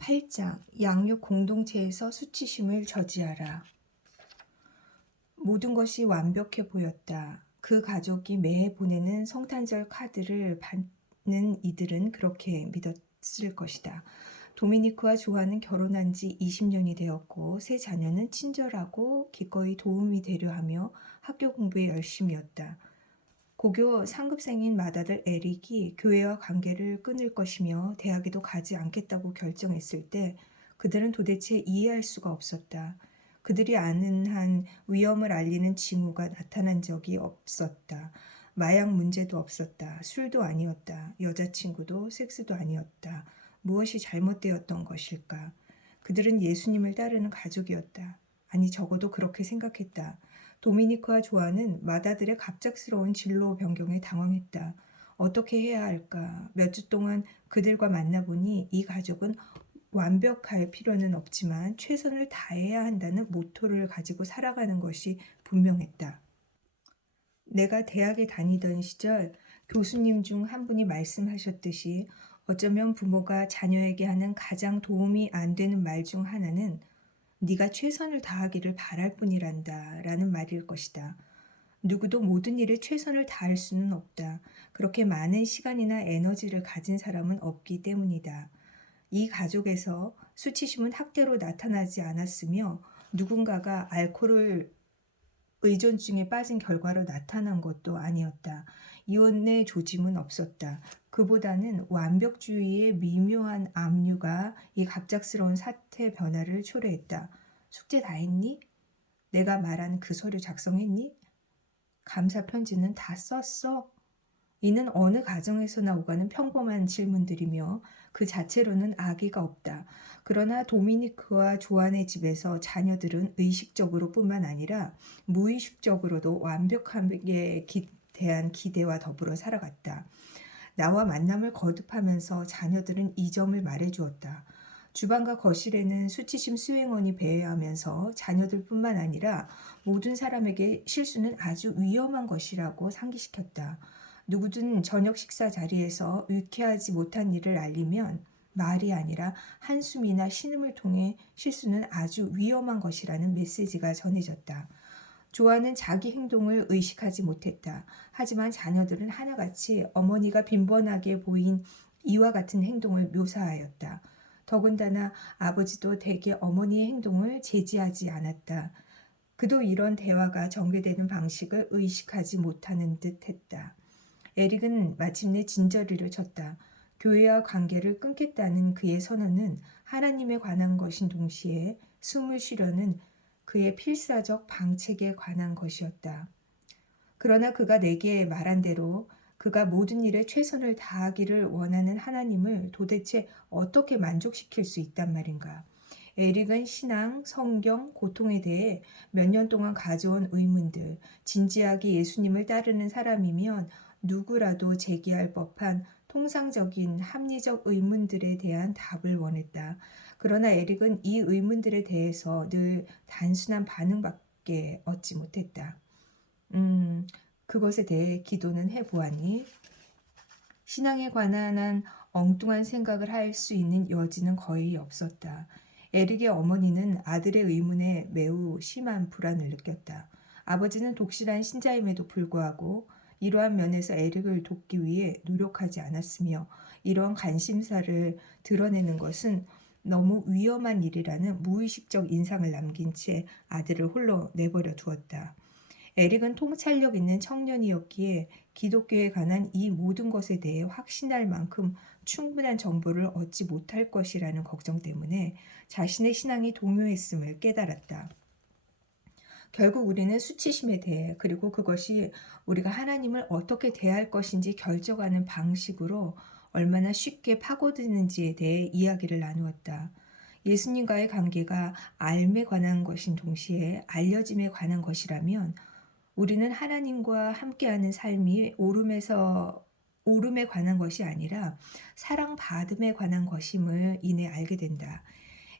8장 양육 공동체에서 수치심을 저지하라. 모든 것이 완벽해 보였다. 그 가족이 매해 보내는 성탄절 카드를 받는 이들은 그렇게 믿었을 것이다. 도미니크와 조아는 결혼한 지 20년이 되었고 세 자녀는 친절하고 기꺼이 도움이 되려 하며 학교 공부에 열심이었다. 고교 상급생인 맏아들 에릭이 교회와 관계를 끊을 것이며 대학에도 가지 않겠다고 결정했을 때 그들은 도대체 이해할 수가 없었다. 그들이 아는 한 위험을 알리는 징후가 나타난 적이 없었다. 마약 문제도 없었다. 술도 아니었다. 여자친구도 섹스도 아니었다. 무엇이 잘못되었던 것일까? 그들은 예수님을 따르는 가족이었다. 아니, 적어도 그렇게 생각했다. 도미니크와 조아는 맏아들의 갑작스러운 진로 변경에 당황했다. 어떻게 해야 할까? 몇 주 동안 그들과 만나보니 이 가족은 완벽할 필요는 없지만 최선을 다해야 한다는 모토를 가지고 살아가는 것이 분명했다. 내가 대학에 다니던 시절 교수님 중 한 분이 말씀하셨듯이 어쩌면 부모가 자녀에게 하는 가장 도움이 안 되는 말 중 하나는 네가 최선을 다하기를 바랄 뿐이란다 라는 말일 것이다. 누구도 모든 일에 최선을 다할 수는 없다. 그렇게 많은 시간이나 에너지를 가진 사람은 없기 때문이다. 이 가족에서 수치심은 학대로 나타나지 않았으며 누군가가 알코올 의존증에 빠진 결과로 나타난 것도 아니었다. 이혼의 조짐은 없었다. 그보다는 완벽주의의 미묘한 압류가 이 갑작스러운 사태 변화를 초래했다. 숙제 다 했니? 내가 말한 그 서류 작성했니? 감사 편지는 다 썼어? 이는 어느 가정에서나 오가는 평범한 질문들이며 그 자체로는 악의가 없다. 그러나 도미니크와 조안의 집에서 자녀들은 의식적으로 뿐만 아니라 무의식적으로도 완벽하게 대한 기대와 더불어 살아갔다. 나와 만남을 거듭하면서 자녀들은 이 점을 말해주었다. 주방과 거실에는 수치심 수행원이 배회하면서 자녀들뿐만 아니라 모든 사람에게 실수는 아주 위험한 것이라고 상기시켰다. 누구든 저녁 식사 자리에서 유쾌하지 못한 일을 알리면 말이 아니라 한숨이나 신음을 통해 실수는 아주 위험한 것이라는 메시지가 전해졌다. 조아는 자기 행동을 의식하지 못했다. 하지만 자녀들은 하나같이 어머니가 빈번하게 보인 이와 같은 행동을 묘사하였다. 더군다나 아버지도 대개 어머니의 행동을 제지하지 않았다. 그도 이런 대화가 전개되는 방식을 의식하지 못하는 듯 했다. 에릭은 마침내 진저리를 쳤다. 교회와 관계를 끊겠다는 그의 선언은 하나님에 관한 것인 동시에 숨을 쉬려는 그의 필사적 방책에 관한 것이었다. 그러나 그가 내게 말한 대로 그가 모든 일에 최선을 다하기를 원하는 하나님을 도대체 어떻게 만족시킬 수 있단 말인가? 에릭은 신앙, 성경, 고통에 대해 몇 년 동안 가져온 의문들, 진지하게 예수님을 따르는 사람이면 누구라도 제기할 법한 통상적인 합리적 의문들에 대한 답을 원했다. 그러나 에릭은 이 의문들에 대해서 늘 단순한 반응밖에 얻지 못했다. 그것에 대해 기도는 해보았니? 신앙에 관한 엉뚱한 생각을 할 수 있는 여지는 거의 없었다. 에릭의 어머니는 아들의 의문에 매우 심한 불안을 느꼈다. 아버지는 독실한 신자임에도 불구하고 이러한 면에서 에릭을 돕기 위해 노력하지 않았으며 이러한 관심사를 드러내는 것은 너무 위험한 일이라는 무의식적 인상을 남긴 채 아들을 홀로 내버려 두었다. 에릭은 통찰력 있는 청년이었기에 기독교에 관한 이 모든 것에 대해 확신할 만큼 충분한 정보를 얻지 못할 것이라는 걱정 때문에 자신의 신앙이 동요했음을 깨달았다. 결국 우리는 수치심에 대해 그리고 그것이 우리가 하나님을 어떻게 대할 것인지 결정하는 방식으로 얼마나 쉽게 파고드는지에 대해 이야기를 나누었다. 예수님과의 관계가 알에 관한 것인 동시에 알려짐에 관한 것이라면 우리는 하나님과 함께하는 삶이 오름에 관한 것이 아니라 사랑받음에 관한 것임을 이내 알게 된다.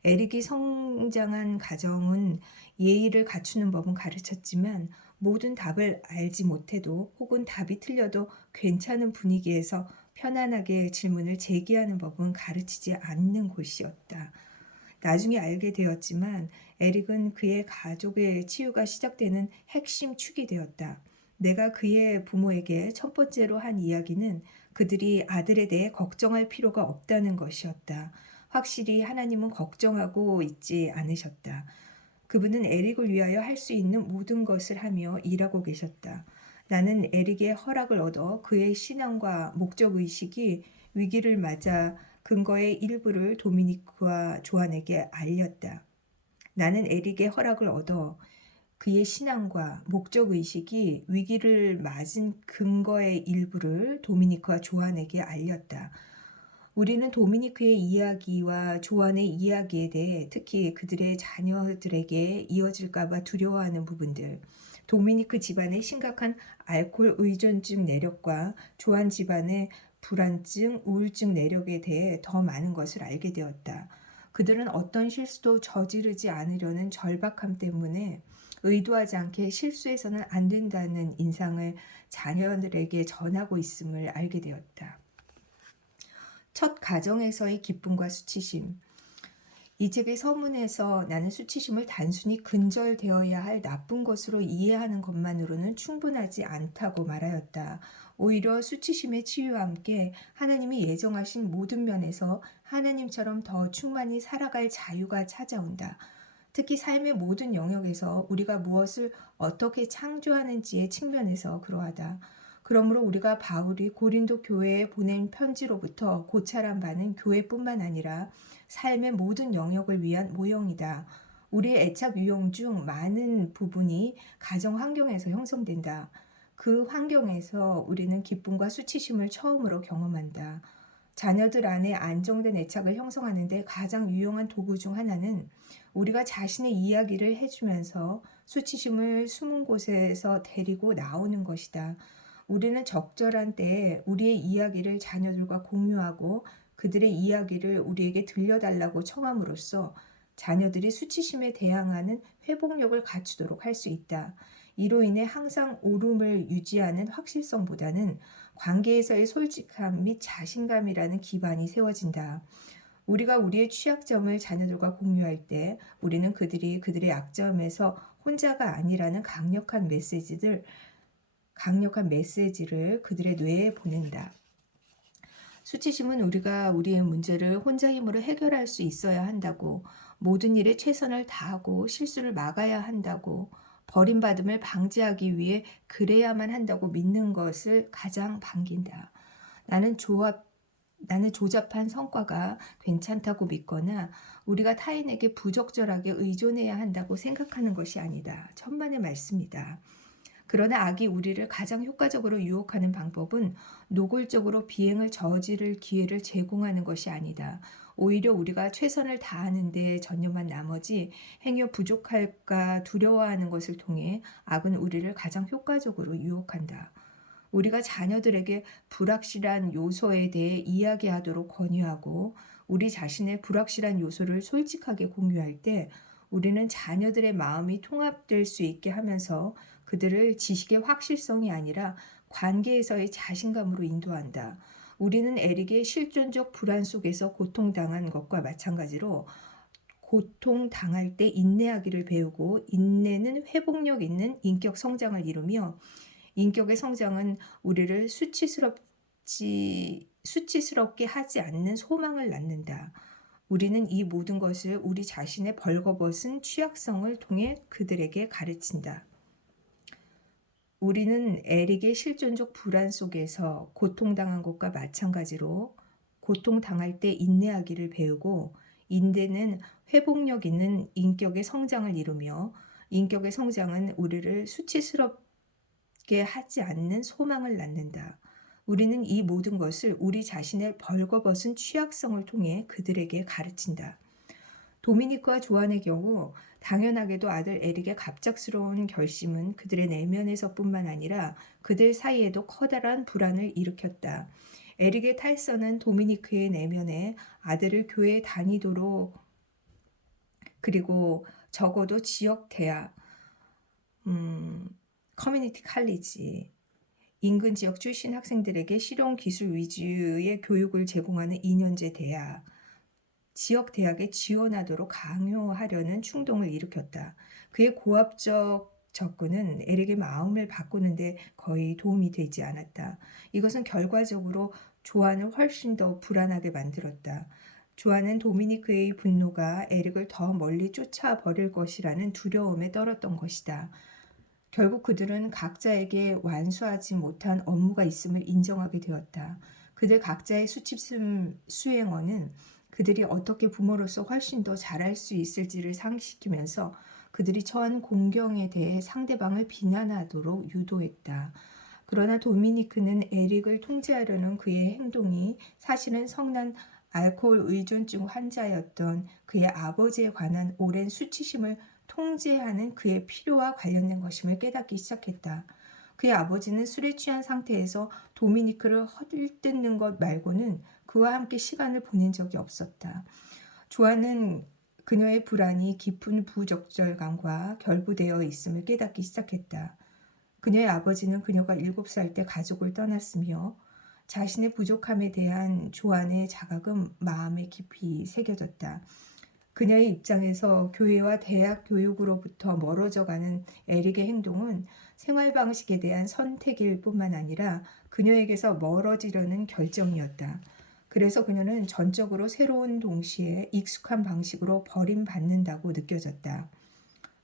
에릭이 성장한 가정은 예의를 갖추는 법은 가르쳤지만 모든 답을 알지 못해도 혹은 답이 틀려도 괜찮은 분위기에서 편안하게 질문을 제기하는 법은 가르치지 않는 곳이었다. 나중에 알게 되었지만 에릭은 그의 가족의 치유가 시작되는 핵심 축이 되었다. 내가 그의 부모에게 첫 번째로 한 이야기는 그들이 아들에 대해 걱정할 필요가 없다는 것이었다. 확실히 하나님은 걱정하고 있지 않으셨다. 그분은 에릭을 위하여 할 수 있는 모든 것을 하며 일하고 계셨다. 나는 에릭의 허락을 얻어 그의 신앙과 목적의식이 위기를 맞아 근거의 일부를 도미니크와 조안에게 알렸다. 나는 에릭의 허락을 얻어 그의 신앙과 목적의식이 위기를 맞은 근거의 일부를 도미니크와 조안에게 알렸다. 우리는 도미니크의 이야기와 조안의 이야기에 대해 특히 그들의 자녀들에게 이어질까봐 두려워하는 부분들, 도미니크 집안의 심각한 알코올 의존증 내력과 조안 집안의 불안증, 우울증 내력에 대해 더 많은 것을 알게 되었다. 그들은 어떤 실수도 저지르지 않으려는 절박함 때문에 의도하지 않게 실수해서는 안 된다는 인상을 자녀들에게 전하고 있음을 알게 되었다. 첫 가정에서의 기쁨과 수치심. 이 책의 서문에서 나는 수치심을 단순히 근절되어야 할 나쁜 것으로 이해하는 것만으로는 충분하지 않다고 말하였다. 오히려 수치심의 치유와 함께 하나님이 예정하신 모든 면에서 하나님처럼 더 충만히 살아갈 자유가 찾아온다. 특히 삶의 모든 영역에서 우리가 무엇을 어떻게 창조하는지의 측면에서 그러하다. 그러므로 우리가 바울이 고린도 교회에 보낸 편지로부터 고찰한 바는 교회뿐만 아니라 삶의 모든 영역을 위한 모형이다. 우리의 애착 유형 중 많은 부분이 가정 환경에서 형성된다. 그 환경에서 우리는 기쁨과 수치심을 처음으로 경험한다. 자녀들 안에 안정된 애착을 형성하는 데 가장 유용한 도구 중 하나는 우리가 자신의 이야기를 해주면서 수치심을 숨은 곳에서 데리고 나오는 것이다. 우리는 적절한 때에 우리의 이야기를 자녀들과 공유하고 그들의 이야기를 우리에게 들려달라고 청함으로써 자녀들이 수치심에 대항하는 회복력을 갖추도록 할 수 있다. 이로 인해 항상 옳음을 유지하는 확실성보다는 관계에서의 솔직함 및 자신감이라는 기반이 세워진다. 우리가 우리의 취약점을 자녀들과 공유할 때 우리는 그들이 그들의 약점에서 혼자가 아니라는 강력한 메시지를 그들의 뇌에 보낸다. 수치심은 우리가 우리의 문제를 혼자 힘으로 해결할 수 있어야 한다고, 모든 일에 최선을 다하고 실수를 막아야 한다고, 버림받음을 방지하기 위해 그래야만 한다고 믿는 것을 가장 반긴다. 나는 조잡한 성과가 괜찮다고 믿거나 우리가 타인에게 부적절하게 의존해야 한다고 생각하는 것이 아니다. 천만의 말씀이다. 그러나 악이 우리를 가장 효과적으로 유혹하는 방법은 노골적으로 비행을 저지를 기회를 제공하는 것이 아니다. 오히려 우리가 최선을 다하는 데 전념한 나머지 행여 부족할까 두려워하는 것을 통해 악은 우리를 가장 효과적으로 유혹한다. 우리가 자녀들에게 불확실한 요소에 대해 이야기하도록 권유하고 우리 자신의 불확실한 요소를 솔직하게 공유할 때 우리는 자녀들의 마음이 통합될 수 있게 하면서 그들을 지식의 확실성이 아니라 관계에서의 자신감으로 인도한다. 우리는 에릭의 실존적 불안 속에서 고통당한 것과 마찬가지로 고통당할 때 인내하기를 배우고 인내는 회복력 있는 인격 성장을 이루며 인격의 성장은 우리를 수치스럽게 하지 않는 소망을 낳는다. 우리는 이 모든 것을 우리 자신의 벌거벗은 취약성을 통해 그들에게 가르친다. 우리는 에릭의 실존적 불안 속에서 고통당한 것과 마찬가지로 고통당할 때 인내하기를 배우고 인내는 회복력 있는 인격의 성장을 이루며 인격의 성장은 우리를 수치스럽게 하지 않는 소망을 낳는다. 우리는 이 모든 것을 우리 자신의 벌거벗은 취약성을 통해 그들에게 가르친다. 도미니크와 조안의 경우 당연하게도 아들 에릭의 갑작스러운 결심은 그들의 내면에서뿐만 아니라 그들 사이에도 커다란 불안을 일으켰다. 에릭의 탈선은 도미니크의 내면에 아들을 교회에 다니도록 그리고 적어도 지역 대학, 커뮤니티 칼리지 인근 지역 출신 학생들에게 실용 기술 위주의 교육을 제공하는 2년제 대학, 지역 대학에 지원하도록 강요하려는 충동을 일으켰다. 그의 고압적 접근은 에릭의 마음을 바꾸는데 거의 도움이 되지 않았다. 이것은 결과적으로 조안을 훨씬 더 불안하게 만들었다. 조안은 도미니크의 분노가 에릭을 더 멀리 쫓아버릴 것이라는 두려움에 떨었던 것이다. 결국 그들은 각자에게 완수하지 못한 업무가 있음을 인정하게 되었다. 그들 각자의 수치심 수행어는 그들이 어떻게 부모로서 훨씬 더 잘할 수 있을지를 상기시키면서 그들이 처한 공경에 대해 상대방을 비난하도록 유도했다. 그러나 도미니크는 에릭을 통제하려는 그의 행동이 사실은 성난 알코올 의존증 환자였던 그의 아버지에 관한 오랜 수치심을 통제하는 그의 필요와 관련된 것임을 깨닫기 시작했다. 그의 아버지는 술에 취한 상태에서 도미니크를 헛뜯는 것 말고는 그와 함께 시간을 보낸 적이 없었다. 조안은 그녀의 불안이 깊은 부적절감과 결부되어 있음을 깨닫기 시작했다. 그녀의 아버지는 그녀가 7살 때 가족을 떠났으며 자신의 부족함에 대한 조안의 자각은 마음에 깊이 새겨졌다. 그녀의 입장에서 교회와 대학 교육으로부터 멀어져가는 에릭의 행동은 생활 방식에 대한 선택일 뿐만 아니라 그녀에게서 멀어지려는 결정이었다. 그래서 그녀는 전적으로 새로운 동시에 익숙한 방식으로 버림받는다고 느껴졌다.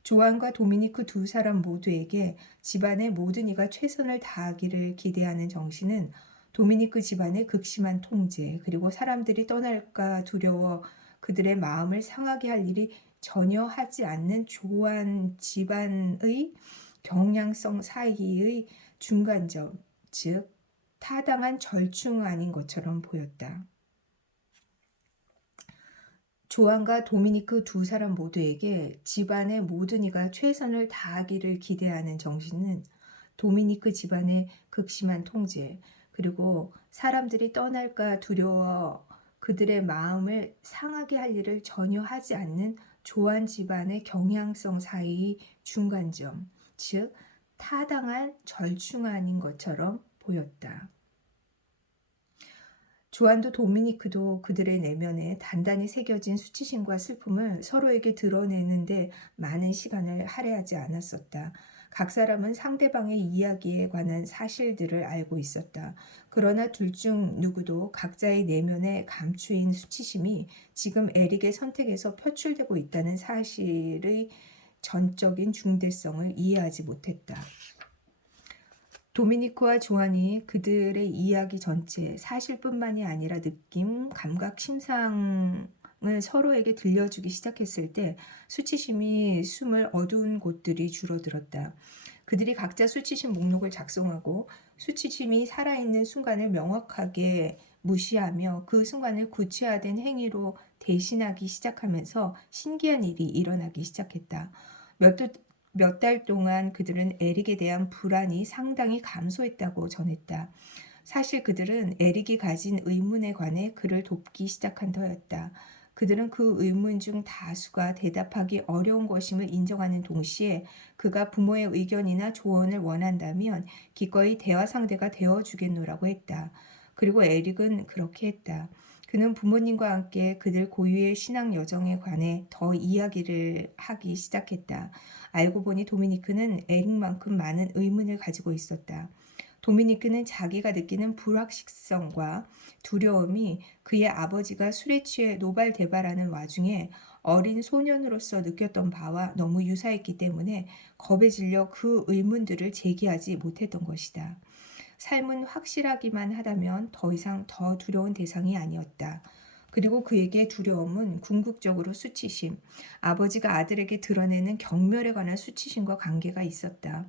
조안과 도미니크 두 사람 모두에게 집안의 모든 이가 최선을 다하기를 기대하는 정신은 도미니크 집안의 극심한 통제, 그리고 사람들이 떠날까 두려워 그들의 마음을 상하게 할 일이 전혀 하지 않는 조안 집안의 경향성 사이의 중간점, 즉 타당한 절충 아닌 것처럼 보였다. 조안과 도미니크 두 사람 모두에게 집안의 모든 이가 최선을 다하기를 기대하는 정신은 도미니크 집안의 극심한 통제, 그리고 사람들이 떠날까 두려워 그들의 마음을 상하게 할 일을 전혀 하지 않는 조안 집안의 경향성 사이의 중간점, 즉 타당한 절충 아닌 것처럼 보였다. 조안도 도미니크도 그들의 내면에 단단히 새겨진 수치심과 슬픔을 서로에게 드러내는데 많은 시간을 할애하지 않았었다. 각 사람은 상대방의 이야기에 관한 사실들을 알고 있었다. 그러나 둘 중 누구도 각자의 내면에 감추인 수치심이 지금 에릭의 선택에서 표출되고 있다는 사실의 전적인 중대성을 이해하지 못했다. 도미니크와 조안이 그들의 이야기 전체, 사실뿐만이 아니라 느낌, 감각, 심상을 서로에게 들려주기 시작했을 때 수치심이 숨을 어두운 곳들이 줄어들었다. 그들이 각자 수치심 목록을 작성하고 수치심이 살아있는 순간을 명확하게 무시하며 그 순간을 구체화된 행위로 대신하기 시작하면서 신기한 일이 일어나기 시작했다. 몇 달 동안 그들은 에릭에 대한 불안이 상당히 감소했다고 전했다. 사실 그들은 에릭이 가진 의문에 관해 그를 돕기 시작한 터였다. 그들은 그 의문 중 다수가 대답하기 어려운 것임을 인정하는 동시에 그가 부모의 의견이나 조언을 원한다면 기꺼이 대화 상대가 되어주겠노라고 했다. 그리고 에릭은 그렇게 했다. 그는 부모님과 함께 그들 고유의 신앙 여정에 관해 더 이야기를 하기 시작했다. 알고 보니 도미니크는 에릭만큼 많은 의문을 가지고 있었다. 도미니크는 자기가 느끼는 불확실성과 두려움이 그의 아버지가 술에 취해 노발대발하는 와중에 어린 소년으로서 느꼈던 바와 너무 유사했기 때문에 겁에 질려 그 의문들을 제기하지 못했던 것이다. 삶은 확실하기만 하다면 더 이상 더 두려운 대상이 아니었다. 그리고 그에게 두려움은 궁극적으로 수치심, 아버지가 아들에게 드러내는 경멸에 관한 수치심과 관계가 있었다.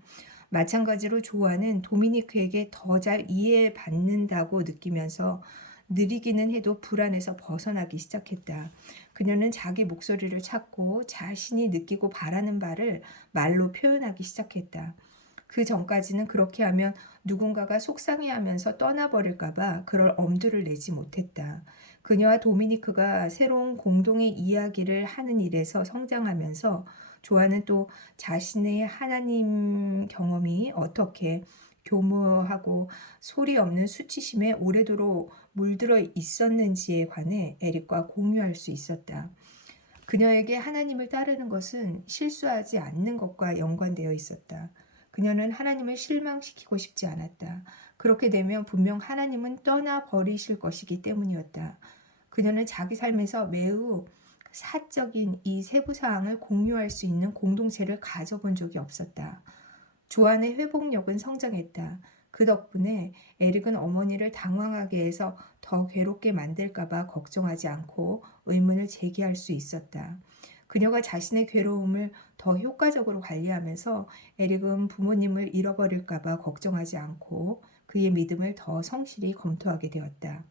마찬가지로 조안은 도미니크에게 더 잘 이해받는다고 느끼면서 느리기는 해도 불안에서 벗어나기 시작했다. 그녀는 자기 목소리를 찾고 자신이 느끼고 바라는 바를 말로 표현하기 시작했다. 그 전까지는 그렇게 하면 누군가가 속상해하면서 떠나버릴까봐 그럴 엄두를 내지 못했다. 그녀와 도미니크가 새로운 공동의 이야기를 하는 일에서 성장하면서 조안은 또 자신의 하나님 경험이 어떻게 교묘하고 소리 없는 수치심에 오래도록 물들어 있었는지에 관해 에릭과 공유할 수 있었다. 그녀에게 하나님을 따르는 것은 실수하지 않는 것과 연관되어 있었다. 그녀는 하나님을 실망시키고 싶지 않았다. 그렇게 되면 분명 하나님은 떠나 버리실 것이기 때문이었다. 그녀는 자기 삶에서 매우 사적인 이 세부 사항을 공유할 수 있는 공동체를 가져본 적이 없었다. 조안의 회복력은 성장했다. 그 덕분에 에릭은 어머니를 당황하게 해서 더 괴롭게 만들까봐 걱정하지 않고 의문을 제기할 수 있었다. 그녀가 자신의 괴로움을 더 효과적으로 관리하면서 에릭은 부모님을 잃어버릴까봐 걱정하지 않고 그의 믿음을 더 성실히 검토하게 되었다.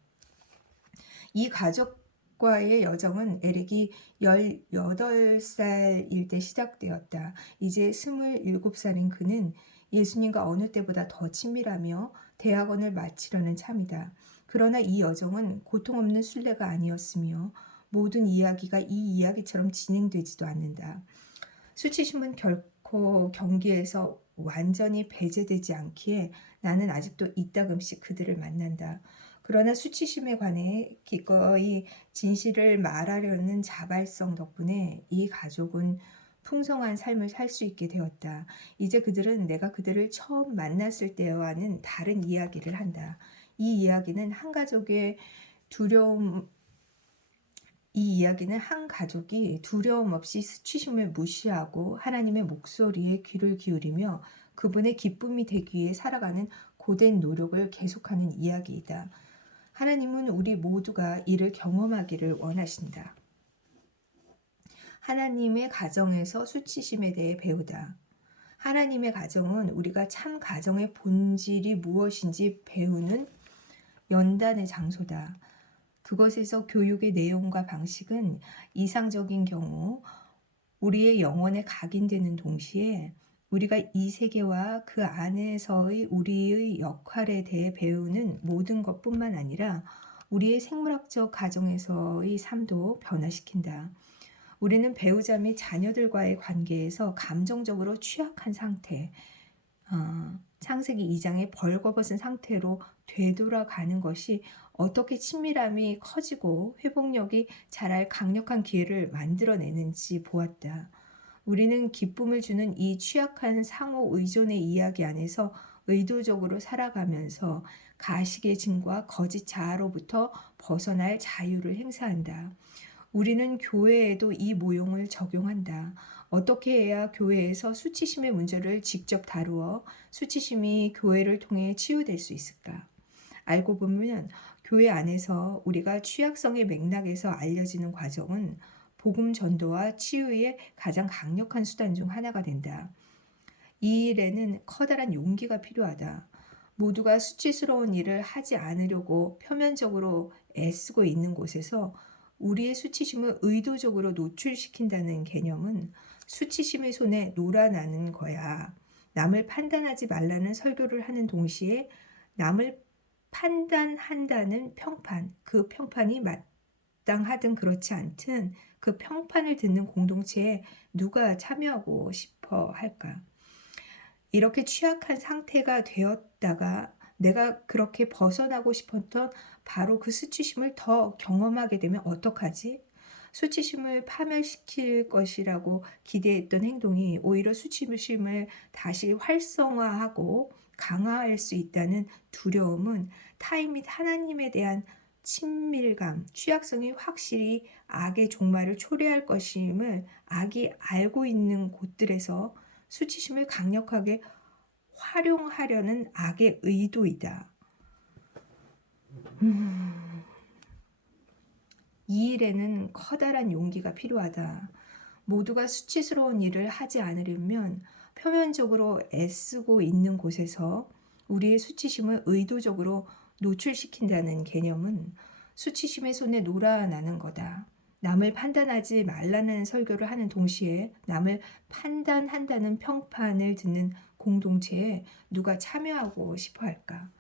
이 가족과의 여정은 에릭이 18살일 때 시작되었다. 이제 27살인 그는 예수님과 어느 때보다 더 친밀하며 대학원을 마치려는 참이다. 그러나 이 여정은 고통 없는 순례가 아니었으며 모든 이야기가 이 이야기처럼 진행되지도 않는다. 수치심은 결코 경기에서 완전히 배제되지 않기에 나는 아직도 이따금씩 그들을 만난다. 그러나 수치심에 관해 기꺼이 진실을 말하려는 자발성 덕분에 이 가족은 풍성한 삶을 살 수 있게 되었다. 이제 그들은 내가 그들을 처음 만났을 때와는 다른 이야기를 한다. 이 이야기는 한 가족이 두려움 없이 수치심을 무시하고 하나님의 목소리에 귀를 기울이며 그분의 기쁨이 되기 위해 살아가는 고된 노력을 계속하는 이야기이다. 하나님은 우리 모두가 이를 경험하기를 원하신다. 하나님의 가정에서 수치심에 대해 배우다. 하나님의 가정은 우리가 참 가정의 본질이 무엇인지 배우는 연단의 장소다. 그것에서 교육의 내용과 방식은 이상적인 경우 우리의 영혼에 각인되는 동시에 우리가 이 세계와 그 안에서의 우리의 역할에 대해 배우는 모든 것뿐만 아니라 우리의 생물학적 가정에서의 삶도 변화시킨다. 우리는 배우자 및 자녀들과의 관계에서 감정적으로 취약한 상태, 창세기 2장의 벌거벗은 상태로 되돌아가는 것이 어떻게 친밀함이 커지고 회복력이 자랄 강력한 기회를 만들어내는지 보았다. 우리는 기쁨을 주는 이 취약한 상호 의존의 이야기 안에서 의도적으로 살아가면서 가식의 짐과 거짓 자아로부터 벗어날 자유를 행사한다. 우리는 교회에도 이 모형을 적용한다. 어떻게 해야 교회에서 수치심의 문제를 직접 다루어 수치심이 교회를 통해 치유될 수 있을까? 알고 보면 교회 안에서 우리가 취약성의 맥락에서 알려지는 과정은 복음 전도와 치유의 가장 강력한 수단 중 하나가 된다. 이 일에는 커다란 용기가 필요하다. 모두가 수치스러운 일을 하지 않으려고 표면적으로 애쓰고 있는 곳에서 우리의 수치심을 의도적으로 노출시킨다는 개념은 수치심의 손에 놀아나는 거야. 남을 판단하지 말라는 설교를 하는 동시에 남을 판단한다는 평판, 그 평판이 마땅하든 그렇지 않든 그 평판을 듣는 공동체에 누가 참여하고 싶어 할까? 이렇게 취약한 상태가 되었다가 내가 그렇게 벗어나고 싶었던 바로 그 수치심을 더 경험하게 되면 어떡하지? 수치심을 파멸시킬 것이라고 기대했던 행동이 오히려 수치심을 다시 활성화하고 강화할 수 있다는 두려움은 타인 및 하나님에 대한 친밀감, 취약성이 확실히 악의 종말을 초래할 것임을 악이 알고 있는 곳들에서 수치심을 강력하게 활용하려는 악의 의도이다. 이 일에는 커다란 용기가 필요하다. 모두가 수치스러운 일을 하지 않으려면 표면적으로 애쓰고 있는 곳에서 우리의 수치심을 의도적으로 노출시킨다는 개념은 수치심의 손에 놀아나는 거다. 남을 판단하지 말라는 설교를 하는 동시에 남을 판단한다는 평판을 듣는 공동체에 누가 참여하고 싶어 할까?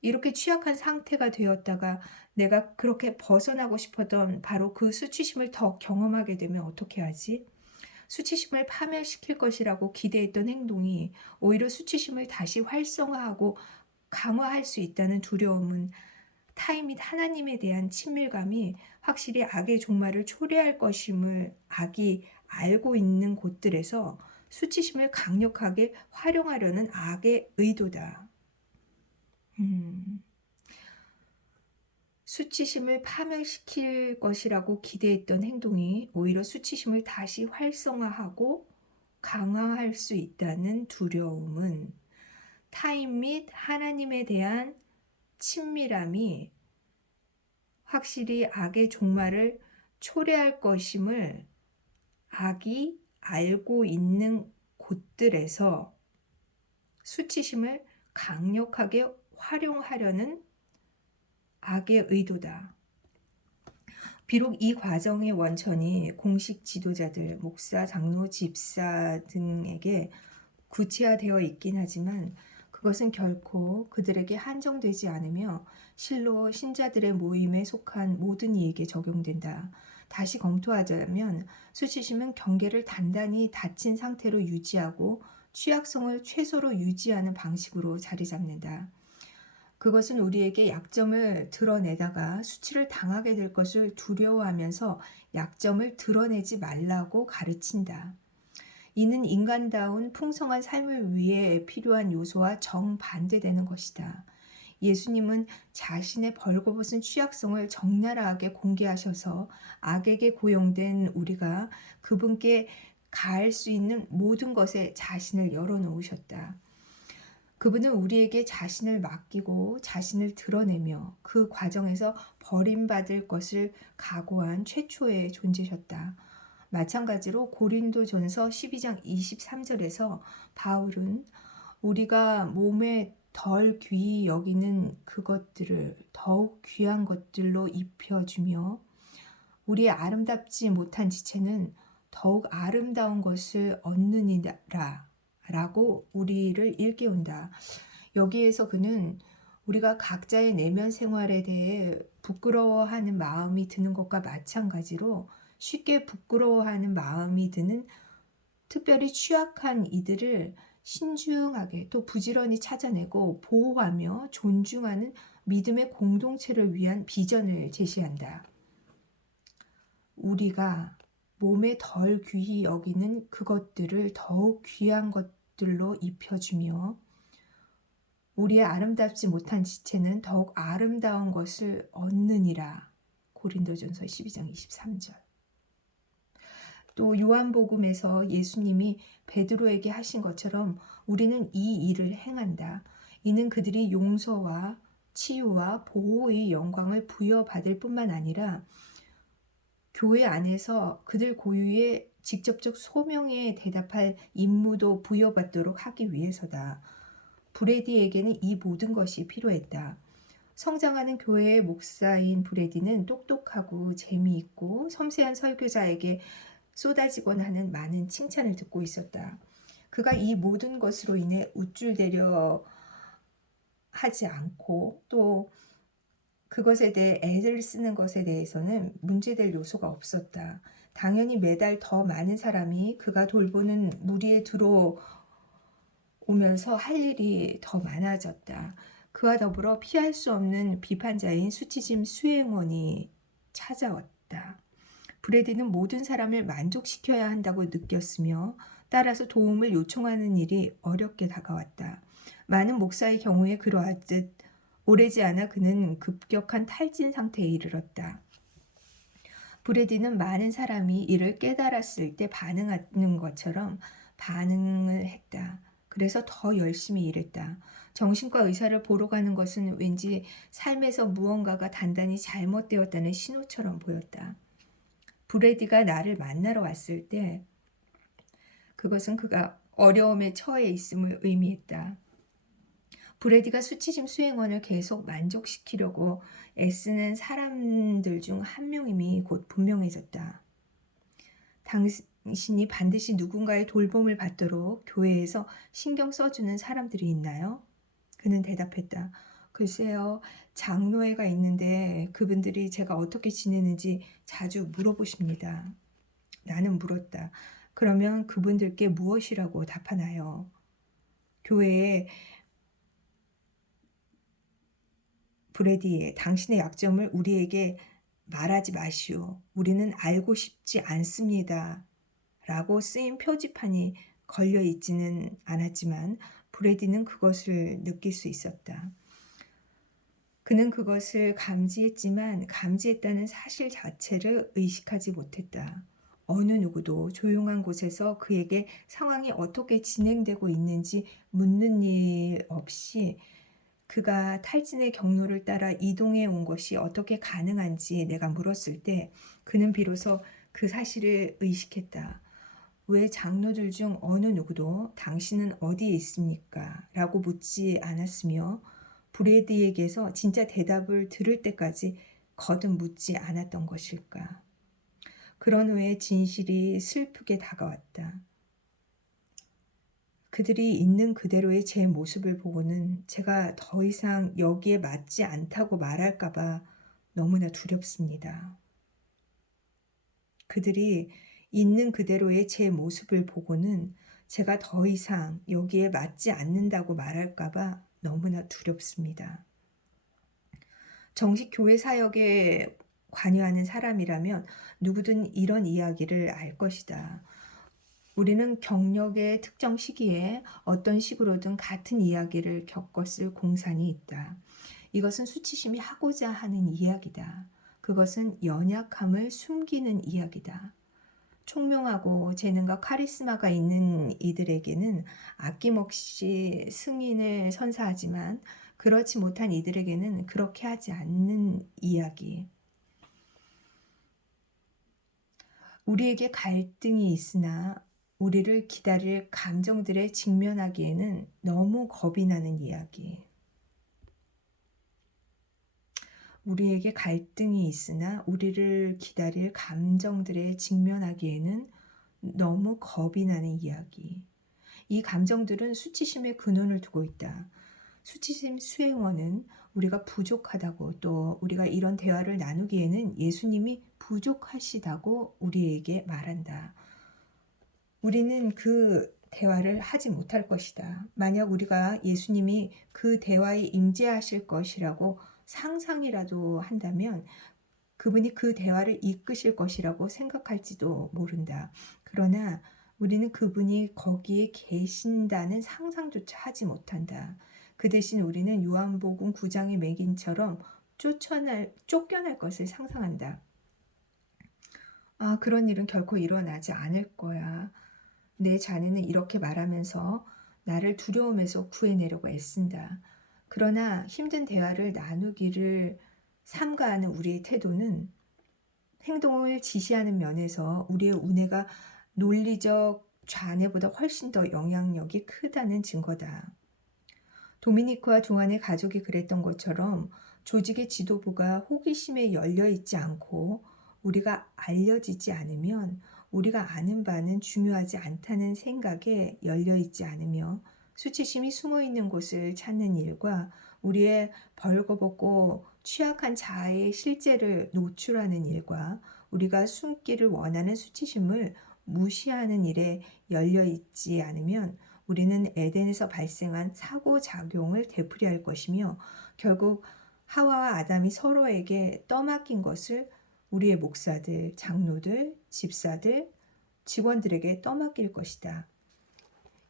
이렇게 취약한 상태가 되었다가 내가 그렇게 벗어나고 싶었던 바로 그 수치심을 더 경험하게 되면 어떻게 하지? 수치심을 파멸시킬 것이라고 기대했던 행동이 오히려 수치심을 다시 활성화하고 강화할 수 있다는 두려움은 타인 및 하나님에 대한 친밀감이 확실히 악의 종말을 초래할 것임을 악이 알고 있는 곳들에서 수치심을 강력하게 활용하려는 악의 의도다. 수치심을 파멸시킬 것이라고 기대했던 행동이 오히려 수치심을 다시 활성화하고 강화할 수 있다는 두려움은 타인 및 하나님에 대한 친밀함이 확실히 악의 종말을 초래할 것임을 악이 알고 있는 곳들에서 수치심을 강력하게 활용하려는 악의 의도다. 비록 이 과정의 원천이 공식 지도자들, 목사, 장로, 집사 등에게 구체화되어 있긴 하지만 그것은 결코 그들에게 한정되지 않으며 실로 신자들의 모임에 속한 모든 이에게 적용된다. 다시 검토하자면 수치심은 경계를 단단히 닫힌 상태로 유지하고 취약성을 최소로 유지하는 방식으로 자리 잡는다. 그것은 우리에게 약점을 드러내다가 수치를 당하게 될 것을 두려워하면서 약점을 드러내지 말라고 가르친다. 이는 인간다운 풍성한 삶을 위해 필요한 요소와 정반대되는 것이다. 예수님은 자신의 벌거벗은 취약성을 적나라하게 공개하셔서 악에게 고용된 우리가 그분께 가할 수 있는 모든 것에 자신을 열어놓으셨다. 그분은 우리에게 자신을 맡기고 자신을 드러내며 그 과정에서 버림받을 것을 각오한 최초의 존재셨다. 마찬가지로 고린도전서 12장 23절에서 바울은 우리가 몸에 덜 귀히 여기는 그것들을 더욱 귀한 것들로 입혀주며 우리의 아름답지 못한 지체는 더욱 아름다운 것을 얻느니라 라고 우리를 일깨운다. 여기에서 그는 우리가 각자의 내면 생활에 대해 부끄러워하는 마음이 드는 것과 마찬가지로 쉽게 부끄러워하는 마음이 드는 특별히 취약한 이들을 신중하게 또 부지런히 찾아내고 보호하며 존중하는 믿음의 공동체를 위한 비전을 제시한다. 우리가 몸에 덜 귀히 여기는 그것들을 더욱 귀한 것들로 입혀주며 우리의 아름답지 못한 지체는 더욱 아름다운 것을 얻느니라. 고린도전서 12장 23절. 또 요한복음에서 예수님이 베드로에게 하신 것처럼 우리는 이 일을 행한다. 이는 그들이 용서와 치유와 보호의 영광을 부여받을 뿐만 아니라 교회 안에서 그들 고유의 직접적 소명에 대답할 임무도 부여받도록 하기 위해서다. 브레디에게는 이 모든 것이 필요했다. 성장하는 교회의 목사인 브레디는 똑똑하고 재미있고 섬세한 설교자에게 쏟아지곤 하는 많은 칭찬을 듣고 있었다. 그가 이 모든 것으로 인해 우쭐대려 하지 않고 또 그것에 대해 애를 쓰는 것에 대해서는 문제될 요소가 없었다. 당연히 매달 더 많은 사람이 그가 돌보는 무리에 들어오면서 할 일이 더 많아졌다. 그와 더불어 피할 수 없는 비판자인 수치심 수행원이 찾아왔다. 브래디는 모든 사람을 만족시켜야 한다고 느꼈으며 따라서 도움을 요청하는 일이 어렵게 다가왔다. 많은 목사의 경우에 그러하듯 오래지 않아 그는 급격한 탈진 상태에 이르렀다. 브래디는 많은 사람이 이를 깨달았을 때 반응하는 것처럼 반응을 했다. 그래서 더 열심히 일했다. 정신과 의사를 보러 가는 것은 왠지 삶에서 무언가가 단단히 잘못되었다는 신호처럼 보였다. 브래디가 나를 만나러 왔을 때 그것은 그가 어려움에 처해 있음을 의미했다. 브래디가 수치심 수행원을 계속 만족시키려고 애쓰는 사람들 중 한 명임이 곧 분명해졌다. 당신이 반드시 누군가의 돌봄을 받도록 교회에서 신경 써주는 사람들이 있나요? 그는 대답했다. 글쎄요, 장로회가 있는데 그분들이 제가 어떻게 지내는지 자주 물어보십니다. 나는 물었다. 그러면 그분들께 무엇이라고 답하나요? 교회에 브래디, 당신의 약점을 우리에게 말하지 마시오. 우리는 알고 싶지 않습니다. 라고 쓰인 표지판이 걸려 있지는 않았지만 브래디는 그것을 느낄 수 있었다. 그는 그것을 감지했지만 감지했다는 사실 자체를 의식하지 못했다. 어느 누구도 조용한 곳에서 그에게 상황이 어떻게 진행되고 있는지 묻는 일 없이 그가 탈진의 경로를 따라 이동해 온 것이 어떻게 가능한지 내가 물었을 때 그는 비로소 그 사실을 의식했다. 왜 장로들 중 어느 누구도 당신은 어디에 있습니까? 라고 묻지 않았으며 브래디에게서 진짜 대답을 들을 때까지 거듭 묻지 않았던 것일까? 그런 후에 진실이 슬프게 다가왔다. 그들이 있는 그대로의 제 모습을 보고는 제가 더 이상 여기에 맞지 않다고 말할까봐 너무나 두렵습니다. 그들이 있는 그대로의 제 모습을 보고는 제가 더 이상 여기에 맞지 않는다고 말할까봐 너무나 두렵습니다. 정식 교회 사역에 관여하는 사람이라면 누구든 이런 이야기를 알 것이다. 우리는 경력의 특정 시기에 어떤 식으로든 같은 이야기를 겪었을 공산이 있다. 이것은 수치심이 하고자 하는 이야기다. 그것은 연약함을 숨기는 이야기다. 총명하고 재능과 카리스마가 있는 이들에게는 아낌없이 승인을 선사하지만 그렇지 못한 이들에게는 그렇게 하지 않는 이야기. 우리에게 갈등이 있으나 우리를 기다릴 감정들에 직면하기에는 너무 겁이 나는 이야기. 우리에게 갈등이 있으나 우리를 기다릴 감정들에 직면하기에는 너무 겁이 나는 이야기. 이 감정들은 수치심의 근원을 두고 있다. 수치심 수행원은 우리가 부족하다고 또 우리가 이런 대화를 나누기에는 예수님이 부족하시다고 우리에게 말한다. 우리는 그 대화를 하지 못할 것이다. 만약 우리가 예수님이 그 대화에 임재하실 것이라고 상상이라도 한다면 그분이 그 대화를 이끄실 것이라고 생각할지도 모른다. 그러나 우리는 그분이 거기에 계신다는 상상조차 하지 못한다. 그 대신 우리는 요한복음 9장의 맹인처럼 쫓겨날 것을 상상한다. 아, 그런 일은 결코 일어나지 않을 거야. 내 자네는 이렇게 말하면서 나를 두려움에서 구해내려고 애쓴다. 그러나 힘든 대화를 나누기를 삼가하는 우리의 태도는 행동을 지시하는 면에서 우리의 운해가 논리적 좌뇌보다 훨씬 더 영향력이 크다는 증거다. 도미니크와 조안의 가족이 그랬던 것처럼 조직의 지도부가 호기심에 열려 있지 않고 우리가 알려지지 않으면 우리가 아는 바는 중요하지 않다는 생각에 열려 있지 않으며 수치심이 숨어 있는 곳을 찾는 일과 우리의 벌거벗고 취약한 자아의 실제를 노출하는 일과 우리가 숨기를 원하는 수치심을 무시하는 일에 열려 있지 않으면 우리는 에덴에서 발생한 사고작용을 되풀이할 것이며 결국 하와와 아담이 서로에게 떠맡긴 것을 우리의 목사들, 장로들, 집사들, 직원들에게 떠맡길 것이다.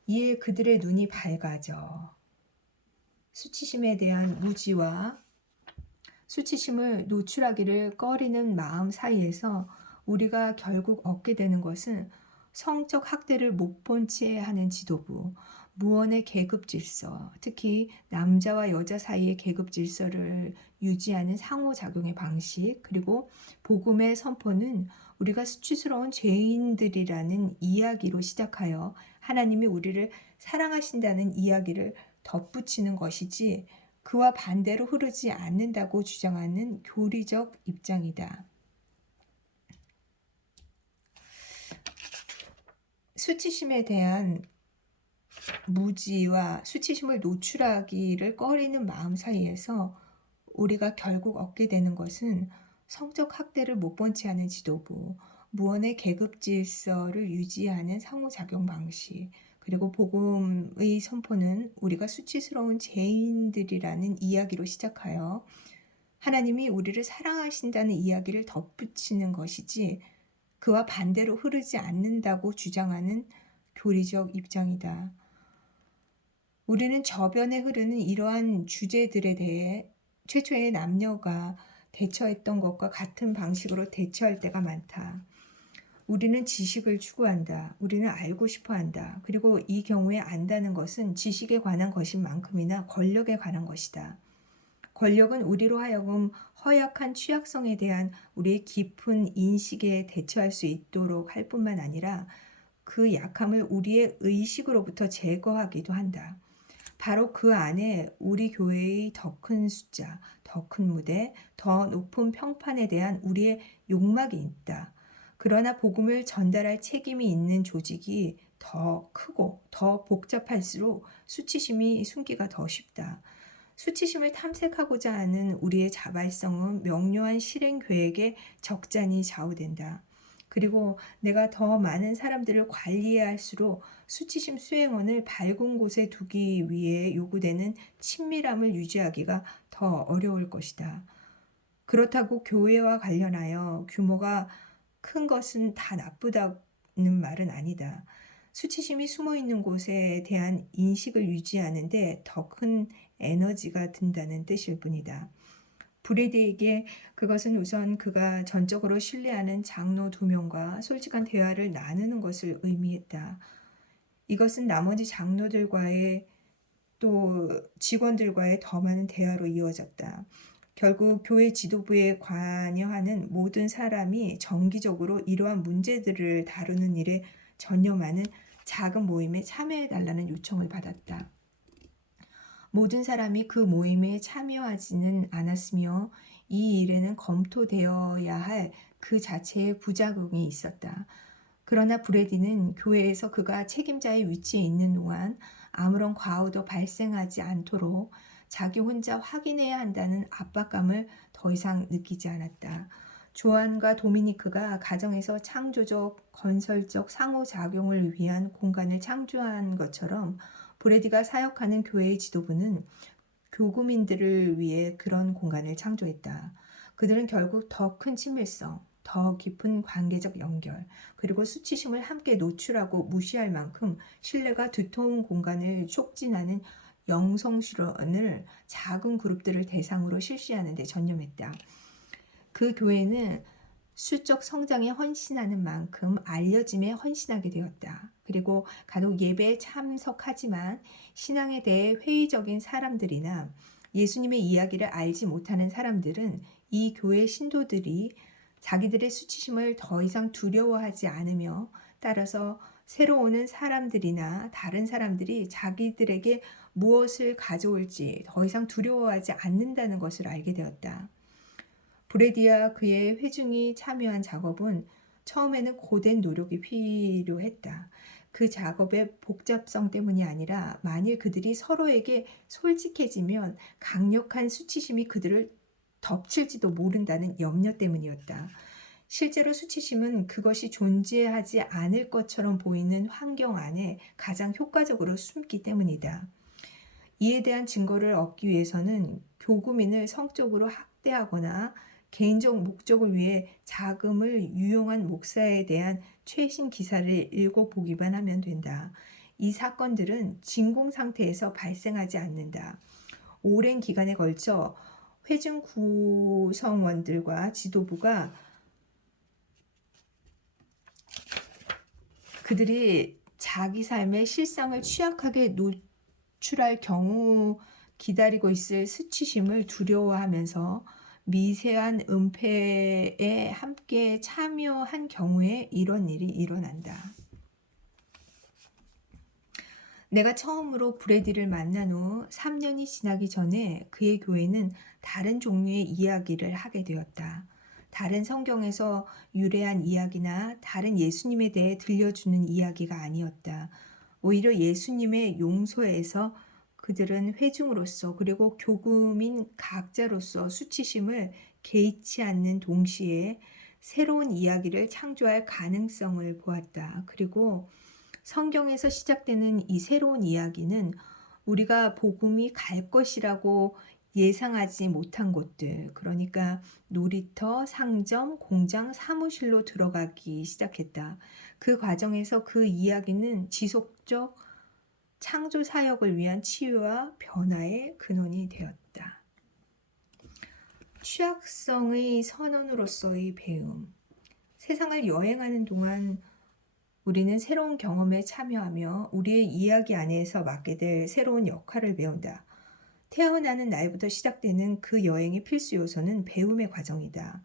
이에 그들의 눈이 밝아져 수치심에 대한 무지와 수치심을 노출하기를 꺼리는 마음 사이에서 우리가 결국 얻게 되는 것은 성적 학대를 못 본 채 하는 지도부, 무언의 계급 질서, 특히 남자와 여자 사이의 계급 질서를 유지하는 상호작용의 방식, 그리고 복음의 선포는 우리가 수치스러운 죄인들이라는 이야기로 시작하여 하나님이 우리를 사랑하신다는 이야기를 덧붙이는 것이지 그와 반대로 흐르지 않는다고 주장하는 교리적 입장이다. 수치심에 대한 무지와 수치심을 노출하기를 꺼리는 마음 사이에서 우리가 결국 얻게 되는 것은 성적 학대를 못 본 채 하는 지도부, 무언의 계급 질서를 유지하는 상호작용 방식, 그리고 복음의 선포는 우리가 수치스러운 죄인들이라는 이야기로 시작하여 하나님이 우리를 사랑하신다는 이야기를 덧붙이는 것이지 그와 반대로 흐르지 않는다고 주장하는 교리적 입장이다. 우리는 저변에 흐르는 이러한 주제들에 대해 최초의 남녀가 대처했던 것과 같은 방식으로 대처할 때가 많다. 우리는 지식을 추구한다. 우리는 알고 싶어 한다. 그리고 이 경우에 안다는 것은 지식에 관한 것인 만큼이나 권력에 관한 것이다. 권력은 우리로 하여금 허약한 취약성에 대한 우리의 깊은 인식에 대처할 수 있도록 할 뿐만 아니라 그 약함을 우리의 의식으로부터 제거하기도 한다. 바로 그 안에 우리 교회의 더 큰 숫자, 더 큰 무대, 더 높은 평판에 대한 우리의 욕망이 있다. 그러나 복음을 전달할 책임이 있는 조직이 더 크고 더 복잡할수록 수치심이 숨기가 더 쉽다. 수치심을 탐색하고자 하는 우리의 자발성은 명료한 실행 계획에 적잖이 좌우된다. 그리고 내가 더 많은 사람들을 관리해야 할수록 수치심 수행원을 밝은 곳에 두기 위해 요구되는 친밀함을 유지하기가 더 어려울 것이다. 그렇다고 교회와 관련하여 규모가 큰 것은 다 나쁘다는 말은 아니다. 수치심이 숨어 있는 곳에 대한 인식을 유지하는데 더 큰 에너지가 든다는 뜻일 뿐이다. 브래디에게 그것은 우선 그가 전적으로 신뢰하는 장로 2명과 솔직한 대화를 나누는 것을 의미했다. 이것은 나머지 장로들과의 또 직원들과의 더 많은 대화로 이어졌다. 결국 교회 지도부에 관여하는 모든 사람이 정기적으로 이러한 문제들을 다루는 일에 전념하는 작은 모임에 참여해달라는 요청을 받았다. 모든 사람이 그 모임에 참여하지는 않았으며 이 일에는 검토되어야 할 그 자체의 부작용이 있었다. 그러나 브래디는 교회에서 그가 책임자의 위치에 있는 동안 아무런 과오도 발생하지 않도록 자기 혼자 확인해야 한다는 압박감을 더 이상 느끼지 않았다. 조안과 도미니크가 가정에서 창조적, 건설적 상호작용을 위한 공간을 창조한 것처럼 브래디가 사역하는 교회의 지도부는 교구민들을 위해 그런 공간을 창조했다. 그들은 결국 더 큰 친밀성, 더 깊은 관계적 연결, 그리고 수치심을 함께 노출하고 무시할 만큼 신뢰가 두터운 공간을 촉진하는 영성실현을 작은 그룹들을 대상으로 실시하는 데 전념했다. 그 교회는 수적 성장에 헌신하는 만큼 알려짐에 헌신하게 되었다. 그리고 간혹 예배에 참석하지만 신앙에 대해 회의적인 사람들이나 예수님의 이야기를 알지 못하는 사람들은 이 교회 신도들이 자기들의 수치심을 더 이상 두려워하지 않으며 따라서 새로 오는 사람들이나 다른 사람들이 자기들에게 무엇을 가져올지 더 이상 두려워하지 않는다는 것을 알게 되었다. 브래디와 그의 회중이 참여한 작업은 처음에는 고된 노력이 필요했다. 그 작업의 복잡성 때문이 아니라 만일 그들이 서로에게 솔직해지면 강력한 수치심이 그들을 덮칠지도 모른다는 염려 때문이었다. 실제로 수치심은 그것이 존재하지 않을 것처럼 보이는 환경 안에 가장 효과적으로 숨기 때문이다. 이에 대한 증거를 얻기 위해서는 교구민을 성적으로 학대하거나 개인적 목적을 위해 자금을 유용한 목사에 대한 최신 기사를 읽어보기만 하면 된다. 이 사건들은 진공 상태에서 발생하지 않는다. 오랜 기간에 걸쳐 회중 구성원들과 지도부가 그들이 자기 삶의 실상을 취약하게 노출할 경우 기다리고 있을 수치심을 두려워하면서 미세한 은폐에 함께 참여한 경우에 이런 일이 일어난다. 내가 처음으로 브래디를 만난 후 3년이 지나기 전에 그의 교회는 다른 종류의 이야기를 하게 되었다. 다른 성경에서 유래한 이야기나 다른 예수님에 대해 들려주는 이야기가 아니었다. 오히려 예수님의 용서에서 그들은 회중으로서 그리고 교구민 각자로서 수치심을 개의치 않는 동시에 새로운 이야기를 창조할 가능성을 보았다. 그리고 성경에서 시작되는 이 새로운 이야기는 우리가 복음이 갈 것이라고 예상하지 못한 곳들, 그러니까 놀이터, 상점, 공장, 사무실로 들어가기 시작했다. 그 과정에서 그 이야기는 지속적 창조 사역을 위한 치유와 변화의 근원이 되었다. 취약성의 선언으로서의 배움. 세상을 여행하는 동안 우리는 새로운 경험에 참여하며 우리의 이야기 안에서 맡게 될 새로운 역할을 배운다. 태어나는 날부터 시작되는 그 여행의 필수 요소는 배움의 과정이다.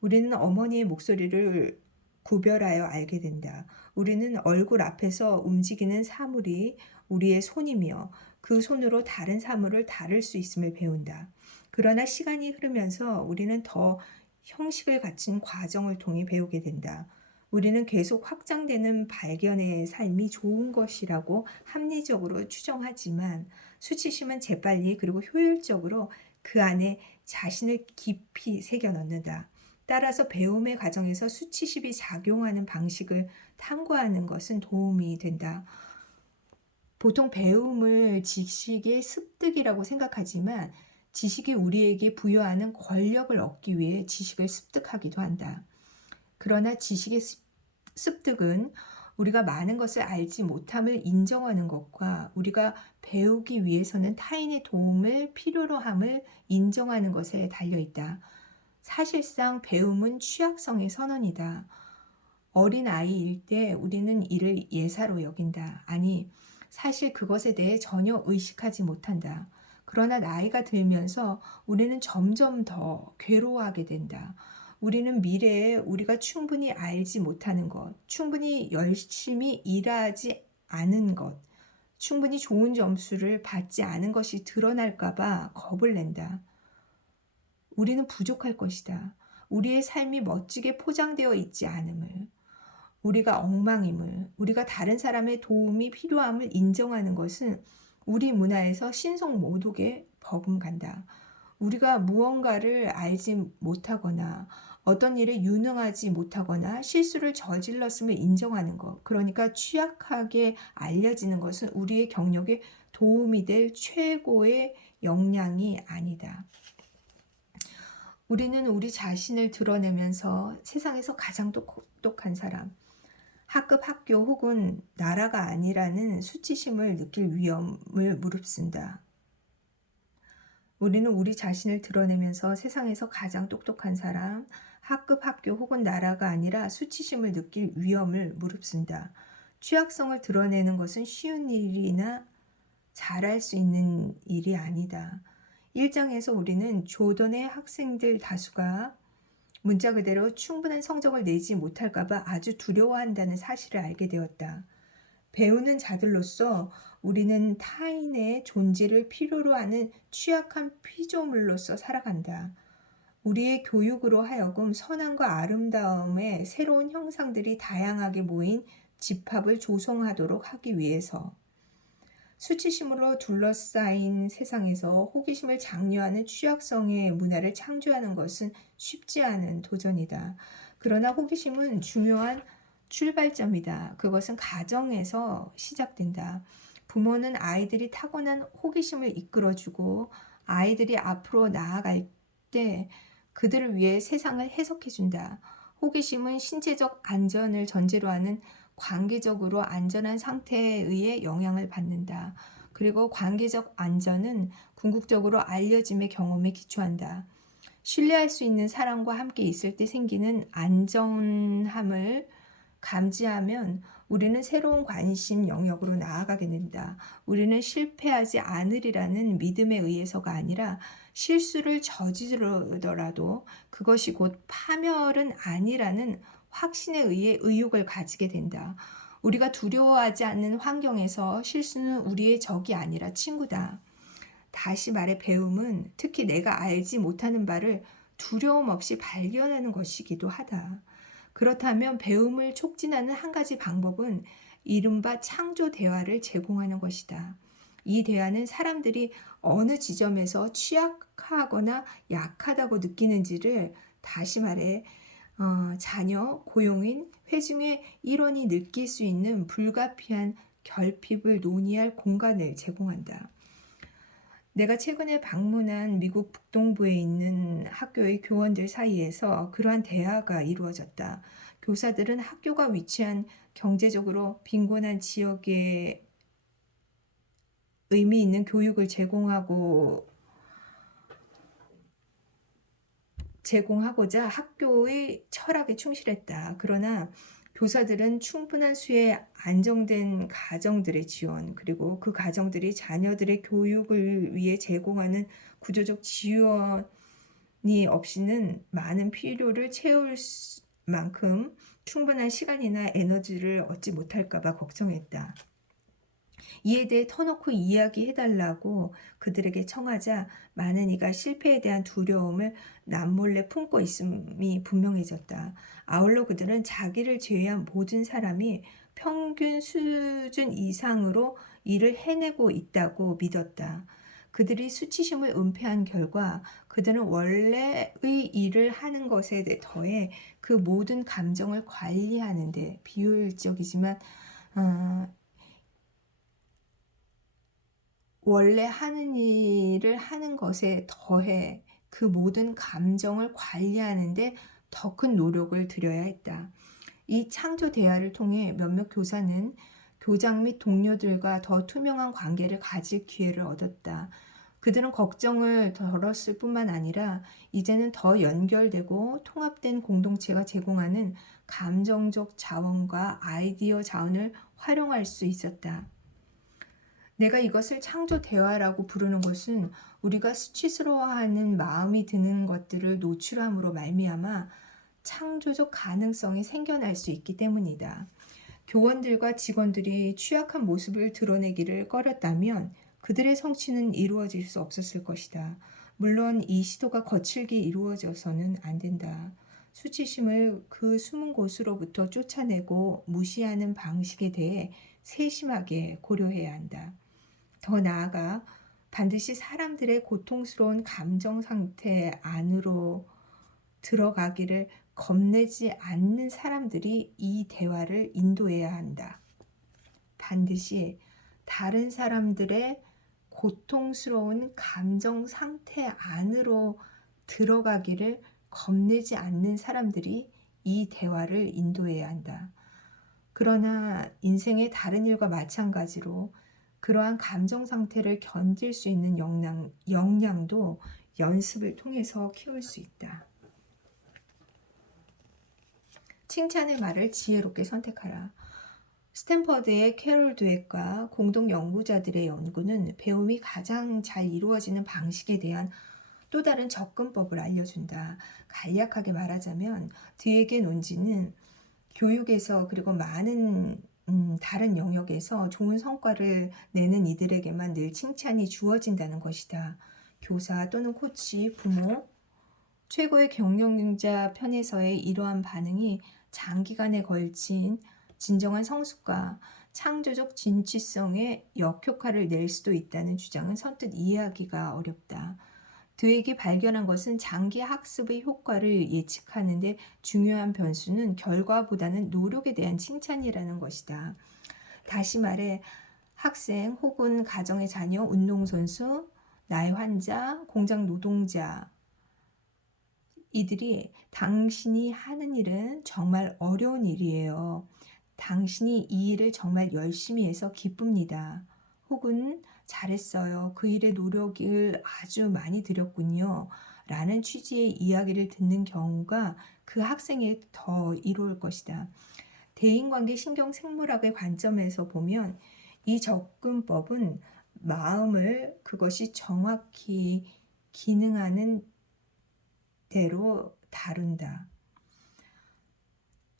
우리는 어머니의 목소리를 구별하여 알게 된다. 우리는 얼굴 앞에서 움직이는 사물이 우리의 손이며 그 손으로 다른 사물을 다룰 수 있음을 배운다. 그러나 시간이 흐르면서 우리는 더 형식을 갖춘 과정을 통해 배우게 된다. 우리는 계속 확장되는 발견의 삶이 좋은 것이라고 합리적으로 추정하지만 수치심은 재빨리 그리고 효율적으로 그 안에 자신을 깊이 새겨 넣는다. 따라서 배움의 과정에서 수치심이 작용하는 방식을 탐구하는 것은 도움이 된다. 보통 배움을 지식의 습득이라고 생각하지만 지식이 우리에게 부여하는 권력을 얻기 위해 지식을 습득하기도 한다. 그러나 지식의 습득은 우리가 많은 것을 알지 못함을 인정하는 것과 우리가 배우기 위해서는 타인의 도움을 필요로 함을 인정하는 것에 달려 있다. 사실상 배움은 취약성의 선언이다. 어린 아이일 때 우리는 이를 예사로 여긴다. 아니, 사실 그것에 대해 전혀 의식하지 못한다. 그러나 나이가 들면서 우리는 점점 더 괴로워하게 된다. 우리는 미래에 우리가 충분히 알지 못하는 것, 충분히 열심히 일하지 않은 것, 충분히 좋은 점수를 받지 않은 것이 드러날까봐 겁을 낸다. 우리는 부족할 것이다. 우리의 삶이 멋지게 포장되어 있지 않음을, 우리가 엉망임을, 우리가 다른 사람의 도움이 필요함을 인정하는 것은 우리 문화에서 신성모독에 버금간다. 우리가 무언가를 알지 못하거나 어떤 일에 유능하지 못하거나 실수를 저질렀음을 인정하는 것, 그러니까 취약하게 알려지는 것은 우리의 경력에 도움이 될 최고의 역량이 아니다. 우리는 우리 자신을 드러내면서 세상에서 가장 똑똑한 사람, 학급, 학교 혹은 나라가 아니라는 수치심을 느낄 위험을 무릅쓴다. 우리는 우리 자신을 드러내면서 세상에서 가장 똑똑한 사람, 학급, 학교 혹은 나라가 아니라 수치심을 느낄 위험을 무릅쓴다. 취약성을 드러내는 것은 쉬운 일이나 잘할 수 있는 일이 아니다. 1장에서 우리는 조던의 학생들 다수가 문자 그대로 충분한 성적을 내지 못할까봐 아주 두려워한다는 사실을 알게 되었다. 배우는 자들로서 우리는 타인의 존재를 필요로 하는 취약한 피조물로서 살아간다. 우리의 교육으로 하여금 선함과 아름다움의 새로운 형상들이 다양하게 모인 집합을 조성하도록 하기 위해서 수치심으로 둘러싸인 세상에서 호기심을 장려하는 취약성의 문화를 창조하는 것은 쉽지 않은 도전이다. 그러나 호기심은 중요한 출발점이다. 그것은 가정에서 시작된다. 부모는 아이들이 타고난 호기심을 이끌어주고 아이들이 앞으로 나아갈 때 그들을 위해 세상을 해석해준다. 호기심은 신체적 안전을 전제로 하는 관계적으로 안전한 상태에 의해 영향을 받는다. 그리고 관계적 안전은 궁극적으로 알려짐의 경험에 기초한다. 신뢰할 수 있는 사람과 함께 있을 때 생기는 안전함을 감지하면 우리는 새로운 관심 영역으로 나아가게 된다. 우리는 실패하지 않으리라는 믿음에 의해서가 아니라 실수를 저지르더라도 그것이 곧 파멸은 아니라는 확신에 의해 의욕을 가지게 된다. 우리가 두려워하지 않는 환경에서 실수는 우리의 적이 아니라 친구다. 다시 말해 배움은 특히 내가 알지 못하는 바를 두려움 없이 발견하는 것이기도 하다. 그렇다면 배움을 촉진하는 한 가지 방법은 이른바 창조 대화를 제공하는 것이다. 이 대화는 사람들이 어느 지점에서 취약하거나 약하다고 느끼는지를 다시 말해 자녀, 고용인, 회중의 일원이 느낄 수 있는 불가피한 결핍을 논의할 공간을 제공한다. 내가 최근에 방문한 미국 북동부에 있는 학교의 교원들 사이에서 그러한 대화가 이루어졌다. 교사들은 학교가 위치한 경제적으로 빈곤한 지역에 의미 있는 교육을 제공하고자 학교의 철학에 충실했다. 그러나 교사들은 충분한 수의 안정된 가정들의 지원, 그리고 그 가정들이 자녀들의 교육을 위해 제공하는 구조적 지원이 없이는 많은 필요를 채울 만큼 충분한 시간이나 에너지를 얻지 못할까 봐 걱정했다. 이에 대해 터놓고 이야기해달라고 그들에게 청하자 많은 이가 실패에 대한 두려움을 남몰래 품고 있음이 분명해졌다. 아울러 그들은 자기를 제외한 모든 사람이 평균 수준 이상으로 일을 해내고 있다고 믿었다. 그들이 수치심을 은폐한 결과 그들은 원래의 일을 하는 것에 더해 그 모든 감정을 관리하는 데 비효율적이지만 원래 하는 일을 하는 것에 더해 그 모든 감정을 관리하는데 더 큰 노력을 들여야 했다. 이 창조 대화를 통해 몇몇 교사는 교장 및 동료들과 더 투명한 관계를 가질 기회를 얻었다. 그들은 걱정을 덜었을 뿐만 아니라 이제는 더 연결되고 통합된 공동체가 제공하는 감정적 자원과 아이디어 자원을 활용할 수 있었다. 내가 이것을 창조 대화라고 부르는 것은 우리가 수치스러워하는 마음이 드는 것들을 노출함으로 말미암아 창조적 가능성이 생겨날 수 있기 때문이다. 교원들과 직원들이 취약한 모습을 드러내기를 꺼렸다면 그들의 성취는 이루어질 수 없었을 것이다. 물론 이 시도가 거칠게 이루어져서는 안 된다. 수치심을 그 숨은 곳으로부터 쫓아내고 무시하는 방식에 대해 세심하게 고려해야 한다. 더 나아가 반드시 사람들의 고통스러운 감정 상태 안으로 들어가기를 겁내지 않는 사람들이 이 대화를 인도해야 한다. 반드시 다른 사람들의 고통스러운 감정 상태 안으로 들어가기를 겁내지 않는 사람들이 이 대화를 인도해야 한다. 그러나 인생의 다른 일과 마찬가지로 그러한 감정 상태를 견딜 수 있는 역량도 연습을 통해서 키울 수 있다. 칭찬의 말을 지혜롭게 선택하라. 스탠퍼드의 캐롤 드웨과 공동 연구자들의 연구는 배움이 가장 잘 이루어지는 방식에 대한 또 다른 접근법을 알려준다. 간략하게 말하자면 드웨의 논지는 교육에서 그리고 많은 다른 영역에서 좋은 성과를 내는 이들에게만 늘 칭찬이 주어진다는 것이다. 교사 또는 코치, 부모, 최고의 경영자 편에서의 이러한 반응이 장기간에 걸친 진정한 성숙과 창조적 진취성에 역효과를 낼 수도 있다는 주장은 선뜻 이해하기가 어렵다. 드웨이 발견한 것은 장기 학습의 효과를 예측하는 데 중요한 변수는 결과보다는 노력에 대한 칭찬이라는 것이다. 다시 말해 학생 혹은 가정의 자녀, 운동선수, 나의 환자, 공장 노동자 이들이 당신이 하는 일은 정말 어려운 일이에요. 당신이 이 일을 정말 열심히 해서 기쁩니다. 혹은 잘했어요. 그 일에 노력을 아주 많이 들였군요. 라는 취지의 이야기를 듣는 경우가 그 학생에 더 이로울 것이다. 대인관계 신경생물학의 관점에서 보면 이 접근법은 마음을 그것이 정확히 기능하는 대로 다룬다.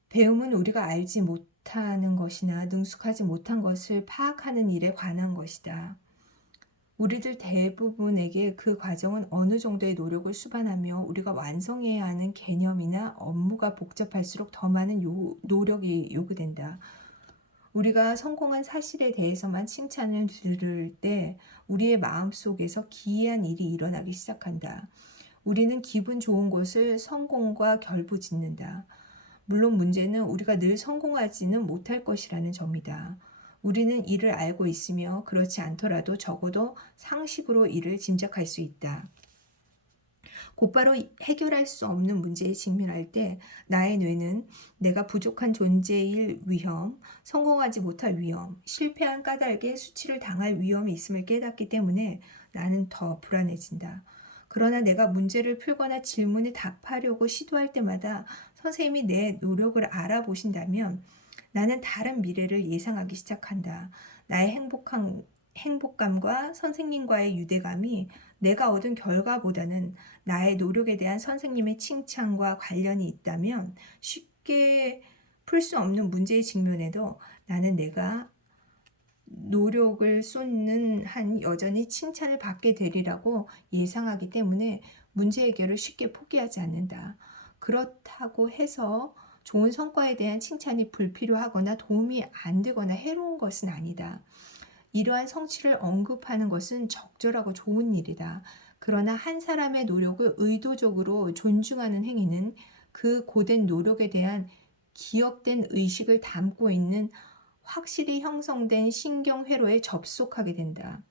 배움은 우리가 알지 못하는 것이나 능숙하지 못한 것을 파악하는 일에 관한 것이다. 우리들 대부분에게 그 과정은 어느 정도의 노력을 수반하며 우리가 완성해야 하는 개념이나 업무가 복잡할수록 더 많은 노력이 요구된다. 우리가 성공한 사실에 대해서만 칭찬을 들을 때 우리의 마음속에서 기이한 일이 일어나기 시작한다. 우리는 기분 좋은 것을 성공과 결부짓는다. 물론 문제는 우리가 늘 성공하지는 못할 것이라는 점이다. 우리는 이를 알고 있으며 그렇지 않더라도 적어도 상식으로 이를 짐작할 수 있다. 곧바로 해결할 수 없는 문제에 직면할 때 나의 뇌는 내가 부족한 존재일 위험, 성공하지 못할 위험, 실패한 까닭에 수치를 당할 위험이 있음을 깨닫기 때문에 나는 더 불안해진다. 그러나 내가 문제를 풀거나 질문에 답하려고 시도할 때마다 선생님이 내 노력을 알아보신다면 나는 다른 미래를 예상하기 시작한다. 나의 행복감과 선생님과의 유대감이 내가 얻은 결과보다는 나의 노력에 대한 선생님의 칭찬과 관련이 있다면 쉽게 풀 수 없는 문제의 직면에도 나는 내가 노력을 쏟는 한 여전히 칭찬을 받게 되리라고 예상하기 때문에 문제 해결을 쉽게 포기하지 않는다. 그렇다고 해서 좋은 성과에 대한 칭찬이 불필요하거나 도움이 안 되거나 해로운 것은 아니다. 이러한 성취를 언급하는 것은 적절하고 좋은 일이다. 그러나 한 사람의 노력을 의도적으로 존중하는 행위는 그 고된 노력에 대한 기억된 의식을 담고 있는 확실히 형성된 신경회로에 접속하게 된다.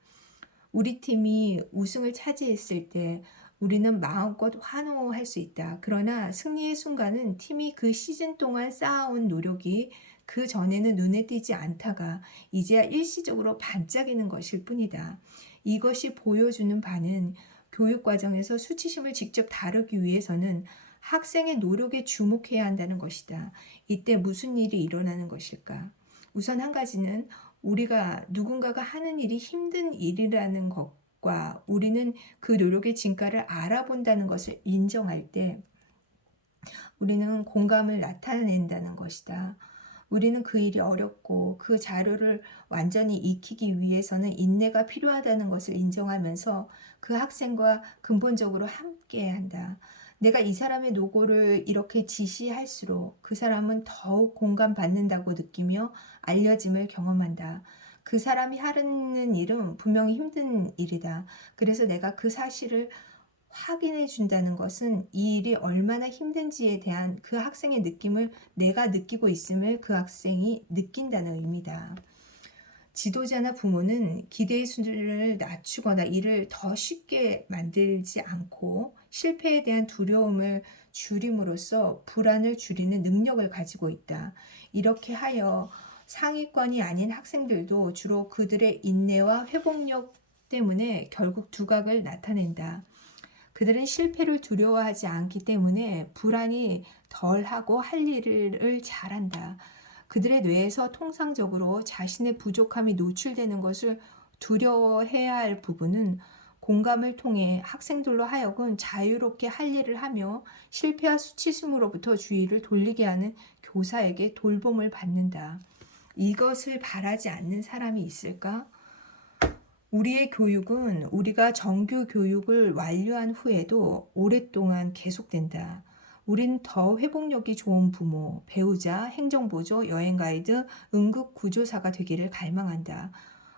우리 팀이 우승을 차지했을 때 우리는 마음껏 환호할 수 있다. 그러나 승리의 순간은 팀이 그 시즌 동안 쌓아온 노력이 그 전에는 눈에 띄지 않다가 이제야 일시적으로 반짝이는 것일 뿐이다. 이것이 보여주는 바는 교육 과정에서 수치심을 직접 다루기 위해서는 학생의 노력에 주목해야 한다는 것이다. 이때 무슨 일이 일어나는 것일까? 우선 한 가지는 우리가 누군가가 하는 일이 힘든 일이라는 것과 우리는 그 노력의 진가를 알아본다는 것을 인정할 때 우리는 공감을 나타낸다는 것이다. 우리는 그 일이 어렵고 그 자료를 완전히 익히기 위해서는 인내가 필요하다는 것을 인정하면서 그 학생과 근본적으로 함께해야 한다. 내가 이 사람의 노고를 이렇게 지시할수록 그 사람은 더욱 공감받는다고 느끼며 알려짐을 경험한다. 그 사람이 하는 일은 분명히 힘든 일이다. 그래서 내가 그 사실을 확인해 준다는 것은 이 일이 얼마나 힘든지에 대한 그 학생의 느낌을 내가 느끼고 있음을 그 학생이 느낀다는 의미다. 지도자나 부모는 기대의 수준을 낮추거나 일을 더 쉽게 만들지 않고 실패에 대한 두려움을 줄임으로써 불안을 줄이는 능력을 가지고 있다. 이렇게 하여 상위권이 아닌 학생들도 주로 그들의 인내와 회복력 때문에 결국 두각을 나타낸다. 그들은 실패를 두려워하지 않기 때문에 불안이 덜하고 할 일을 잘한다. 그들의 뇌에서 통상적으로 자신의 부족함이 노출되는 것을 두려워해야 할 부분은 공감을 통해 학생들로 하여금 자유롭게 할 일을 하며 실패와 수치심으로부터 주의를 돌리게 하는 교사에게 돌봄을 받는다. 이것을 바라지 않는 사람이 있을까? 우리의 교육은 우리가 정규 교육을 완료한 후에도 오랫동안 계속된다. 우린 더 회복력이 좋은 부모, 배우자, 행정보조, 여행가이드, 응급구조사가 되기를 갈망한다.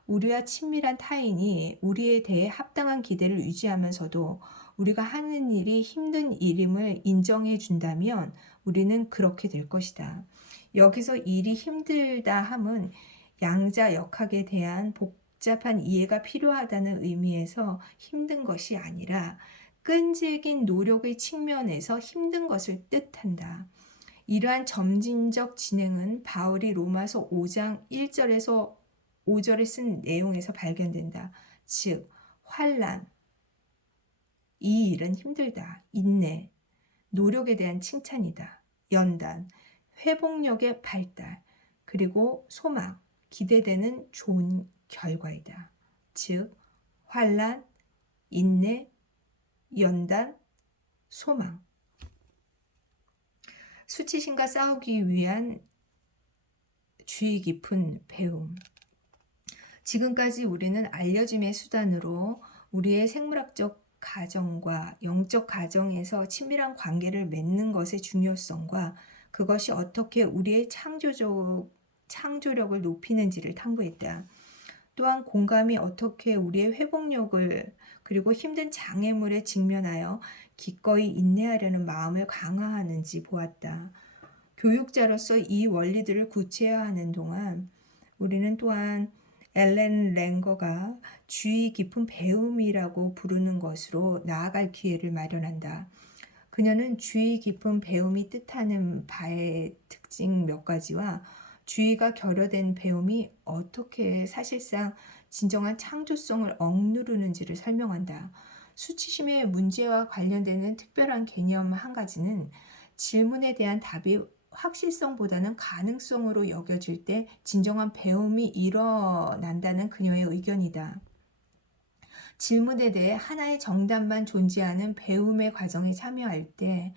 우리와 친밀한 타인이 우리에 대해 합당한 기대를 유지하면서도 우리가 하는 일이 힘든 일임을 인정해 준다면 우리는 그렇게 될 것이다. 여기서 일이 힘들다 함은 양자 역학에 대한 복잡한 이해가 필요하다는 의미에서 힘든 것이 아니라 끈질긴 노력의 측면에서 힘든 것을 뜻한다. 이러한 점진적 진행은 바울이 로마서 5장 1절에서 5절에 쓴 내용에서 발견된다. 즉, 환난, 이 일은 힘들다. 인내, 노력에 대한 칭찬이다. 연단, 회복력의 발달, 그리고 소망, 기대되는 좋은 결과이다. 즉, 환난, 인내, 연단, 소망. 수치심과 싸우기 위한 주의 깊은 배움. 지금까지 우리는 알려짐의 수단으로 우리의 생물학적 가정과 영적 가정에서 친밀한 관계를 맺는 것의 중요성과 그것이 어떻게 우리의 창조력을 높이는지를 탐구했다. 또한 공감이 어떻게 우리의 회복력을 그리고 힘든 장애물에 직면하여 기꺼이 인내하려는 마음을 강화하는지 보았다. 교육자로서 이 원리들을 구체화하는 동안 우리는 또한 엘렌 랭거가 주의 깊은 배움이라고 부르는 것으로 나아갈 기회를 마련한다. 그녀는 주의 깊은 배움이 뜻하는 바의 특징 몇 가지와 주의가 결여된 배움이 어떻게 사실상 진정한 창조성을 억누르는지를 설명한다. 수치심의 문제와 관련되는 특별한 개념 한 가지는 질문에 대한 답이 확실성보다는 가능성으로 여겨질 때 진정한 배움이 일어난다는 그녀의 의견이다. 질문에 대해 하나의 정답만 존재하는 배움의 과정에 참여할 때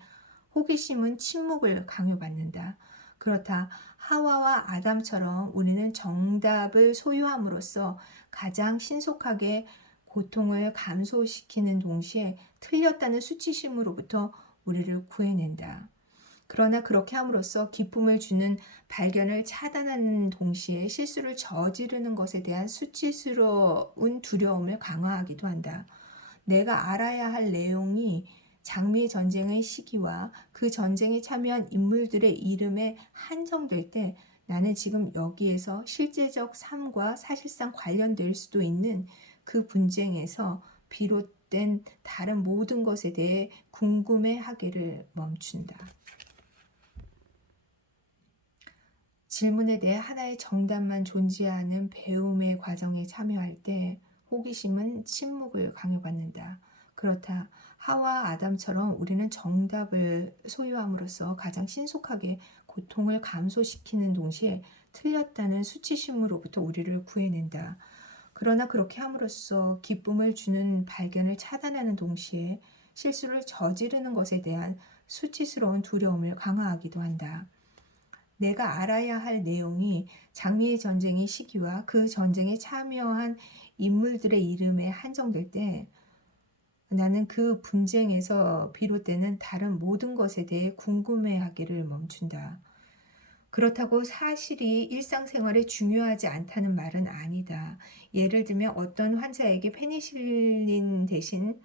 호기심은 침묵을 강요받는다. 그렇다. 하와와 아담처럼 우리는 정답을 소유함으로써 가장 신속하게 고통을 감소시키는 동시에 틀렸다는 수치심으로부터 우리를 구해낸다. 그러나 그렇게 함으로써 기쁨을 주는 발견을 차단하는 동시에 실수를 저지르는 것에 대한 수치스러운 두려움을 강화하기도 한다. 내가 알아야 할 내용이 장미 전쟁의 시기와 그 전쟁에 참여한 인물들의 이름에 한정될 때 나는 지금 여기에서 실제적 삶과 사실상 관련될 수도 있는 그 분쟁에서 비롯된 다른 모든 것에 대해 궁금해하기를 멈춘다. 질문에 대해 하나의 정답만 존재하는 배움의 과정에 참여할 때 호기심은 침묵을 강요받는다. 그렇다. 하와 아담처럼 우리는 정답을 소유함으로써 가장 신속하게 고통을 감소시키는 동시에 틀렸다는 수치심으로부터 우리를 구해낸다. 그러나 그렇게 함으로써 기쁨을 주는 발견을 차단하는 동시에 실수를 저지르는 것에 대한 수치스러운 두려움을 강화하기도 한다. 내가 알아야 할 내용이 장미의 전쟁의 시기와 그 전쟁에 참여한 인물들의 이름에 한정될 때 나는 그 분쟁에서 비롯되는 다른 모든 것에 대해 궁금해하기를 멈춘다. 그렇다고 사실이 일상생활에 중요하지 않다는 말은 아니다. 예를 들면 어떤 환자에게 페니실린 대신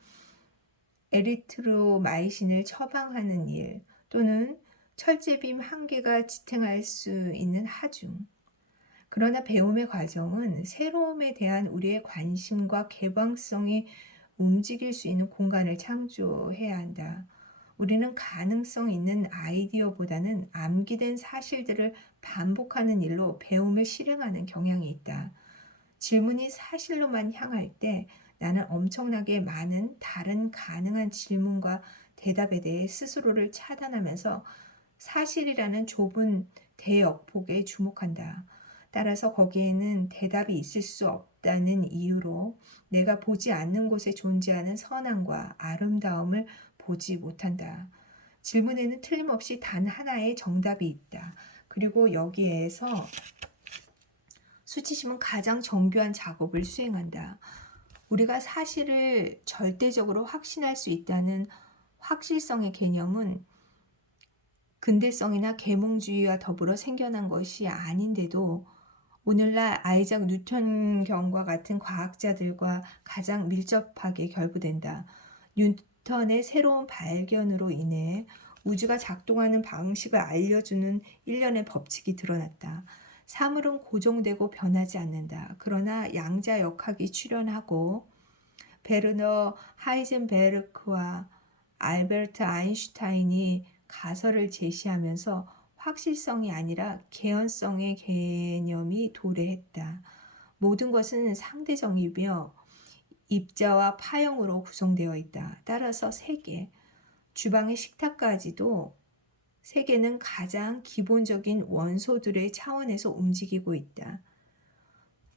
에리트로마이신을 처방하는 일 또는 철제빔 한 개가 지탱할 수 있는 하중. 그러나 배움의 과정은 새로움에 대한 우리의 관심과 개방성이 움직일 수 있는 공간을 창조해야 한다. 우리는 가능성 있는 아이디어보다는 암기된 사실들을 반복하는 일로 배움을 실행하는 경향이 있다. 질문이 사실로만 향할 때 나는 엄청나게 많은 다른 가능한 질문과 대답에 대해 스스로를 차단하면서 사실이라는 좁은 대역폭에 주목한다. 따라서 거기에는 대답이 있을 수 없다는 이유로 내가 보지 않는 곳에 존재하는 선함과 아름다움을 보지 못한다. 질문에는 틀림없이 단 하나의 정답이 있다. 그리고 여기에서 수치심은 가장 정교한 작업을 수행한다. 우리가 사실을 절대적으로 확신할 수 있다는 확실성의 개념은 근대성이나 계몽주의와 더불어 생겨난 것이 아닌데도 오늘날 아이작 뉴턴경과 같은 과학자들과 가장 밀접하게 결부된다. 뉴턴의 새로운 발견으로 인해 우주가 작동하는 방식을 알려주는 일련의 법칙이 드러났다. 사물은 고정되고 변하지 않는다. 그러나 양자역학이 출현하고 베르너 하이젠베르크와 알베르트 아인슈타인이 가설을 제시하면서 확실성이 아니라 개연성의 개념이 도래했다. 모든 것은 상대적이며 입자와 파형으로 구성되어 있다. 따라서 세계, 주방의 식탁까지도 세계는 가장 기본적인 원소들의 차원에서 움직이고 있다.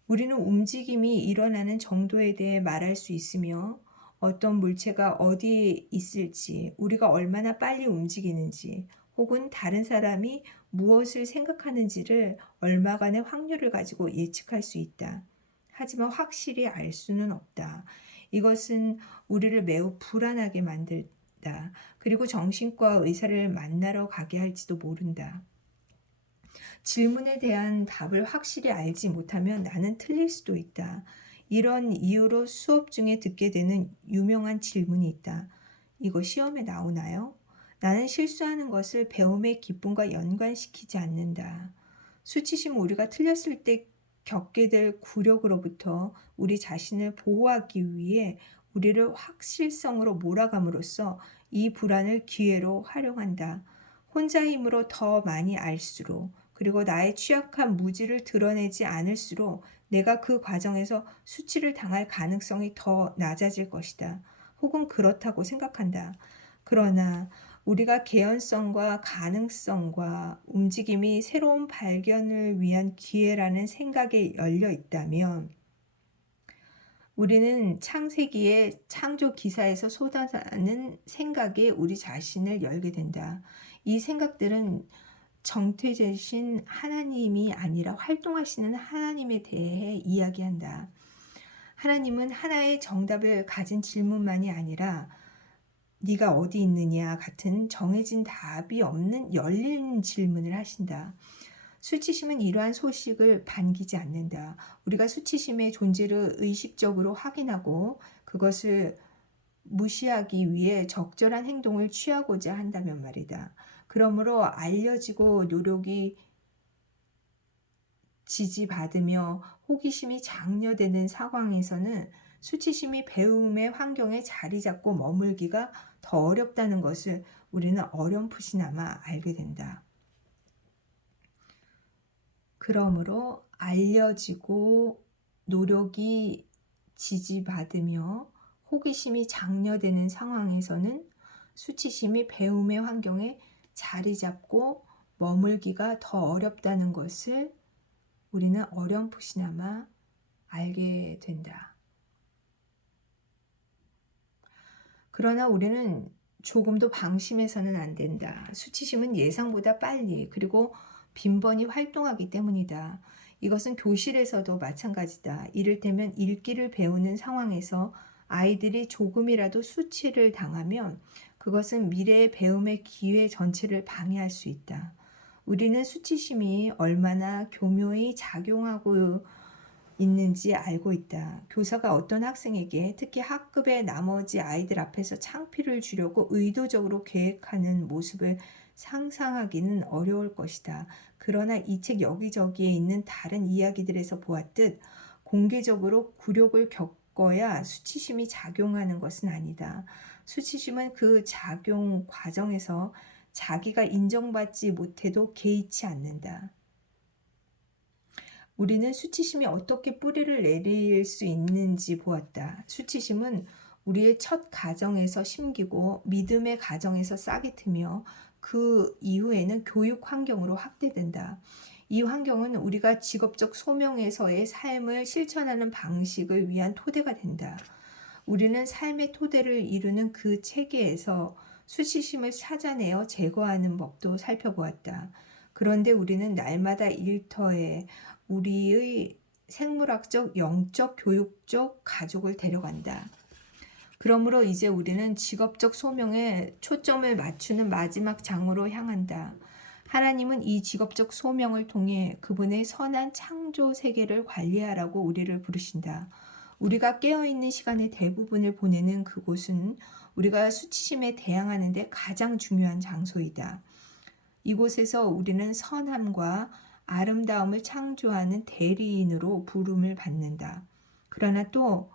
우리는 움직임이 일어나는 정도에 대해 말할 수 있으며 어떤 물체가 어디에 있을지, 우리가 얼마나 빨리 움직이는지, 혹은 다른 사람이 무엇을 생각하는지를 얼마간의 확률을 가지고 예측할 수 있다. 하지만 확실히 알 수는 없다. 이것은 우리를 매우 불안하게 만들다. 그리고 정신과 의사를 만나러 가게 할지도 모른다. 질문에 대한 답을 확실히 알지 못하면 나는 틀릴 수도 있다. 이런 이유로 수업 중에 듣게 되는 유명한 질문이 있다. 이거 시험에 나오나요? 나는 실수하는 것을 배움의 기쁨과 연관시키지 않는다. 수치심은 우리가 틀렸을 때 겪게 될 굴욕으로부터 우리 자신을 보호하기 위해 우리를 확실성으로 몰아감으로써 이 불안을 기회로 활용한다. 혼자 힘으로 더 많이 알수록, 그리고 나의 취약한 무지를 드러내지 않을수록 내가 그 과정에서 수치를 당할 가능성이 더 낮아질 것이다. 혹은 그렇다고 생각한다. 그러나 우리가 개연성과 가능성과 움직임이 새로운 발견을 위한 기회라는 생각에 열려 있다면, 우리는 창세기의 창조 기사에서 쏟아나는 생각에 우리 자신을 열게 된다. 이 생각들은 정퇴되신 하나님이 아니라 활동하시는 하나님에 대해 이야기한다. 하나님은 하나의 정답을 가진 질문만이 아니라 네가 어디 있느냐 같은 정해진 답이 없는 열린 질문을 하신다. 수치심은 이러한 소식을 반기지 않는다. 우리가 수치심의 존재를 의식적으로 확인하고 그것을 무시하기 위해 적절한 행동을 취하고자 한다면 말이다. 그러므로 알려지고 노력이 지지받으며 호기심이 장려되는 상황에서는 수치심이 배움의 환경에 자리 잡고 머물기가 더 어렵다는 것을 우리는 어렴풋이나마 알게 된다. 그러므로 알려지고 노력이 지지받으며 호기심이 장려되는 상황에서는 수치심이 배움의 환경에 자리 잡고 머물기가 더 어렵다는 것을 우리는 어렴풋이나마 알게 된다. 그러나 우리는 조금도 방심해서는 안 된다. 수치심은 예상보다 빨리 그리고 빈번히 활동하기 때문이다. 이것은 교실에서도 마찬가지다. 이를테면 읽기를 배우는 상황에서 아이들이 조금이라도 수치를 당하면 그것은 미래의 배움의 기회 전체를 방해할 수 있다. 우리는 수치심이 얼마나 교묘히 작용하고 있는지 알고 있다. 교사가 어떤 학생에게 특히 학급의 나머지 아이들 앞에서 창피를 주려고 의도적으로 계획하는 모습을 상상하기는 어려울 것이다. 그러나 이 책 여기저기에 있는 다른 이야기들에서 보았듯 공개적으로 굴욕을 겪어야 수치심이 작용하는 것은 아니다. 수치심은 그 작용 과정에서 자기가 인정받지 못해도 개의치 않는다. 우리는 수치심이 어떻게 뿌리를 내릴 수 있는지 보았다. 수치심은 우리의 첫 가정에서 심기고 믿음의 가정에서 싹이 트며 그 이후에는 교육 환경으로 확대된다. 이 환경은 우리가 직업적 소명에서의 삶을 실천하는 방식을 위한 토대가 된다. 우리는 삶의 토대를 이루는 그 체계에서 수치심을 찾아내어 제거하는 법도 살펴보았다. 그런데 우리는 날마다 일터에 우리의 생물학적, 영적, 교육적 가족을 데려간다. 그러므로 이제 우리는 직업적 소명에 초점을 맞추는 마지막 장으로 향한다. 하나님은 이 직업적 소명을 통해 그분의 선한 창조 세계를 관리하라고 우리를 부르신다. 우리가 깨어있는 시간의 대부분을 보내는 그곳은 우리가 수치심에 대항하는 데 가장 중요한 장소이다. 이곳에서 우리는 선함과 아름다움을 창조하는 대리인으로 부름을 받는다. 그러나 또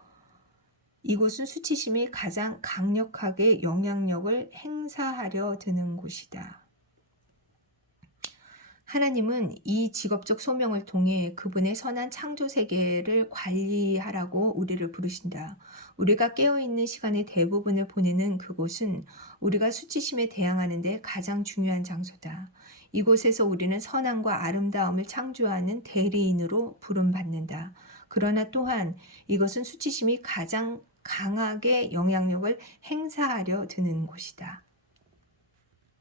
이곳은 수치심이 가장 강력하게 영향력을 행사하려 드는 곳이다. 하나님은 이 직업적 소명을 통해 그분의 선한 창조 세계를 관리하라고 우리를 부르신다. 우리가 깨어있는 시간의 대부분을 보내는 그곳은 우리가 수치심에 대항하는 데 가장 중요한 장소다. 이곳에서 우리는 선함과 아름다움을 창조하는 대리인으로 부름받는다. 그러나 또한 이것은 수치심이 가장 강하게 영향력을 행사하려 드는 곳이다.